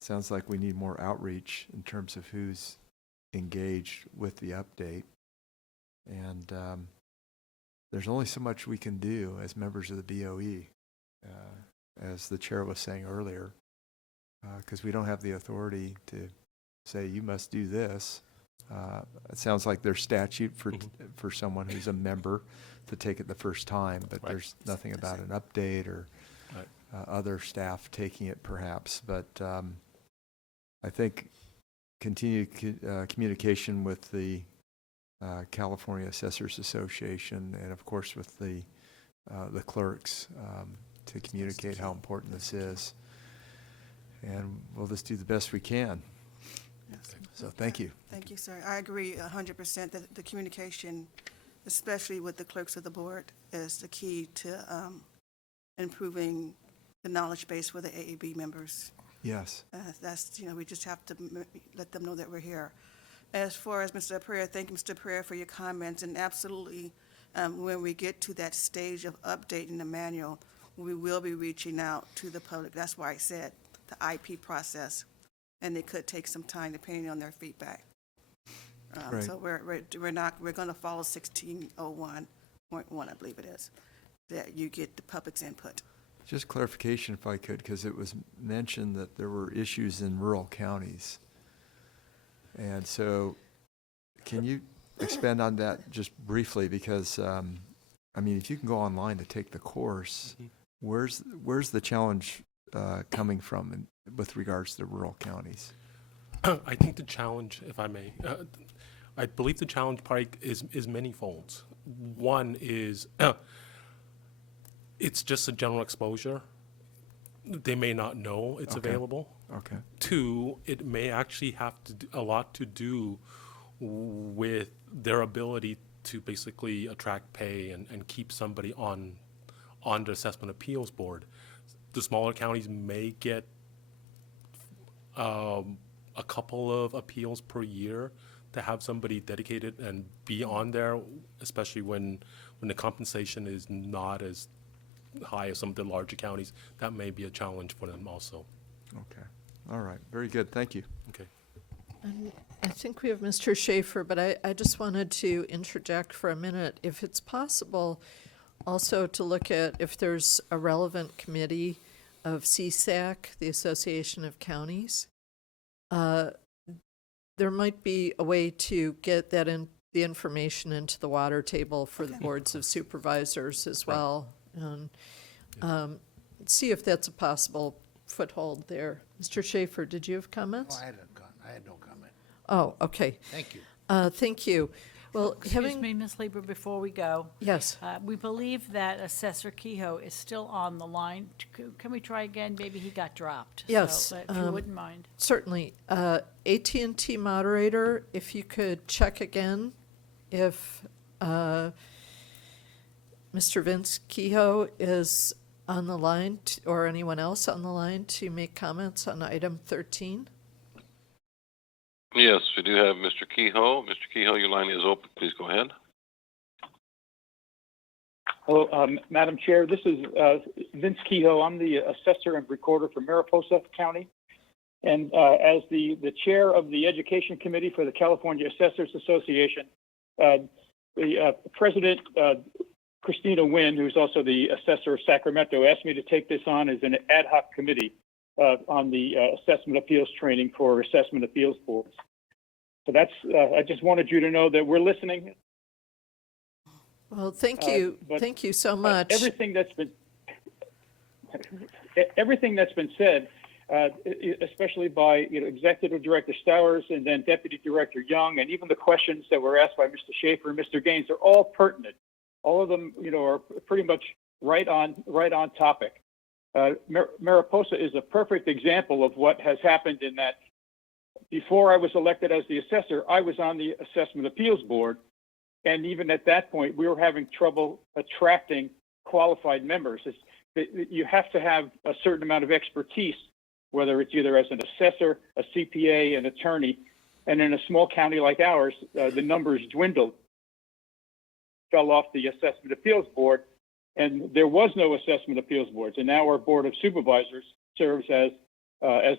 Sounds like we need more outreach in terms of who's engaged with the update. And there's only so much we can do as members of the BoE, as the chair was saying earlier, because we don't have the authority to say, you must do this. It sounds like there's statute for someone who's a member to take it the first time, but there's nothing about an update or other staff taking it perhaps. But I think continued communication with the California Assessors Association and of course with the clerks to communicate how important this is. And we'll just do the best we can. Yes. So thank you. Thank you, sir. I agree 100% that the communication, especially with the clerks of the board, is the key to improving the knowledge base for the AAB members. Yes. That's, we just have to let them know that we're here. As far as Mr. Pereira, thank you, Mr. Pereira, for your comments. And absolutely, when we get to that stage of updating the manual, we will be reaching out to the public. That's why I said the IP process, and it could take some time depending on their feedback. Right. So we're going to follow 1601.1, I believe it is, that you get the public's input. Just clarification if I could, because it was mentioned that there were issues in rural counties. And so can you expand on that just briefly? Because, I mean, if you can go online to take the course, where's the challenge coming from with regards to rural counties? I think the challenge, if I may, I believe the challenge probably is many-folds. One is it's just a general exposure. They may not know it's available. Okay. Two, it may actually have a lot to do with their ability to basically attract pay and keep somebody on the assessment appeals board. The smaller counties may get a couple of appeals per year to have somebody dedicated and be on there, especially when the compensation is not as high as some of the larger counties. That may be a challenge for them also. Okay. All right. Very good. Thank you. Okay. And I think we have Mr. Schaefer, but I just wanted to interject for a minute, if it's possible, also to look at if there's a relevant committee of CSAC, the Association of Counties. There might be a way to get that the information into the water table for the boards of supervisors as well, and see if that's a possible foothold there. Mr. Schaefer, did you have comments? I had no comment. Oh, okay. Thank you. Thank you. Well, Excuse me, Ms. Lieber, before we go. Yes. We believe that Assessor Kehoe is still on the line. Can we try again? Maybe he got dropped. Yes. So, if you wouldn't mind. Certainly. AT&T moderator, if you could check again if Mr. Vince Kehoe is on the line, or anyone else on the line to make comments on item 13. Yes, we do have Mr. Kehoe. Mr. Kehoe, your line is open. Please go ahead. Hello, Madam Chair. This is Vince Kehoe. I'm the assessor and recorder for Mariposa County. And as the chair of the Education Committee for the California Assessors Association, the president, Christina Wynn, who's also the assessor of Sacramento, asked me to take this on as an ad hoc committee on the assessment appeals training for assessment appeals boards. So that's, I just wanted you to know that we're listening. Well, thank you. Thank you so much. Everything that's been said, especially by Executive Director Stowers and then Deputy Director Young, and even the questions that were asked by Mr. Schaefer and Mr. Gaines, are all pertinent. All of them, are pretty much right on topic. Mariposa is a perfect example of what has happened in that before I was elected as the assessor, I was on the Assessment Appeals Board. And even at that point, we were having trouble attracting qualified members. you have to have a certain amount of expertise, whether it's either as an assessor, a CPA, an attorney, and in a small county like ours, the numbers dwindled, fell off the assessment appeals board, and there was no assessment appeals boards, and now our board of supervisors serves as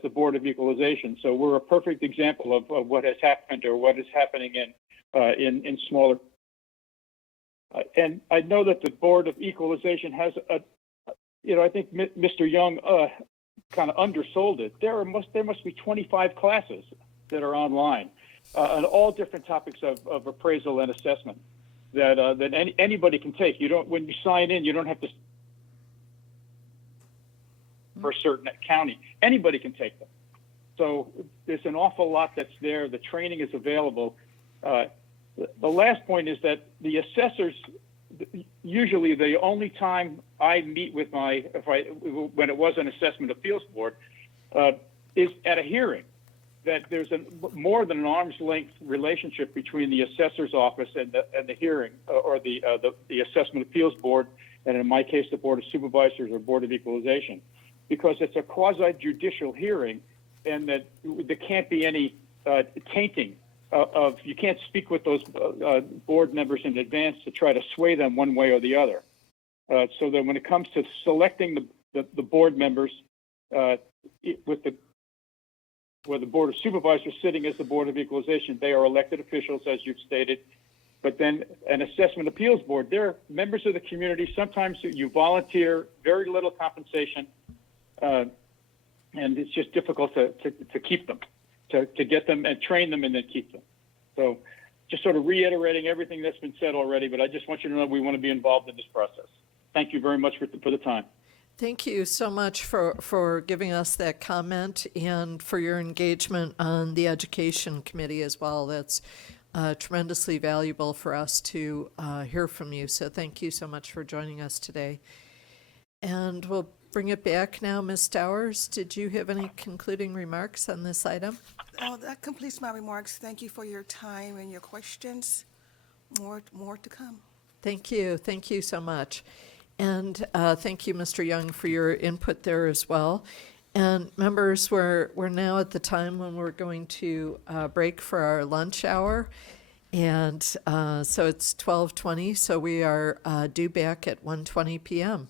the board of equalization. So we're a perfect example of what has happened or what is happening in smaller. And I know that the board of equalization has I think Mr. Young kind of undersold it. There must be 25 classes that are online on all different topics of appraisal and assessment that anybody can take. When you sign in, you don't have to for a certain county. Anybody can take them. So there's an awful lot that's there. The training is available. The last point is that the assessors, usually the only time I meet with when it was an assessment appeals board, is at a hearing. That there's more than an arm's length relationship between the assessor's office and the hearing, or the assessment appeals board, and in my case, the board of supervisors or board of equalization, because it's a quasi judicial hearing, and that there can't be any tainting of you can't speak with those board members in advance to try to sway them one way or the other. So that when it comes to selecting the board members where the board of supervisors sitting as the board of equalization, they are elected officials, as you've stated. But then an assessment appeals board, they're members of the community. Sometimes you volunteer, very little compensation, and it's just difficult to keep them, to get them and train them and then keep them. So just sort of reiterating everything that's been said already, but I just want you to know we want to be involved in this process. Thank you very much for the time. Thank you so much for giving us that comment and for your engagement on the Education Committee as well. That's tremendously valuable for us to hear from you. So thank you so much for joining us today. And we'll bring it back now. Ms. Stowers, did you have any concluding remarks on this item? Oh, that completes my remarks. Thank you for your time and your questions. More to come. Thank you. Thank you so much. And thank you, Mr. Young, for your input there as well. And members, we're now at the time when we're going to break for our lunch hour. And so it's 12:20, so we are due back at 1:20 p.m.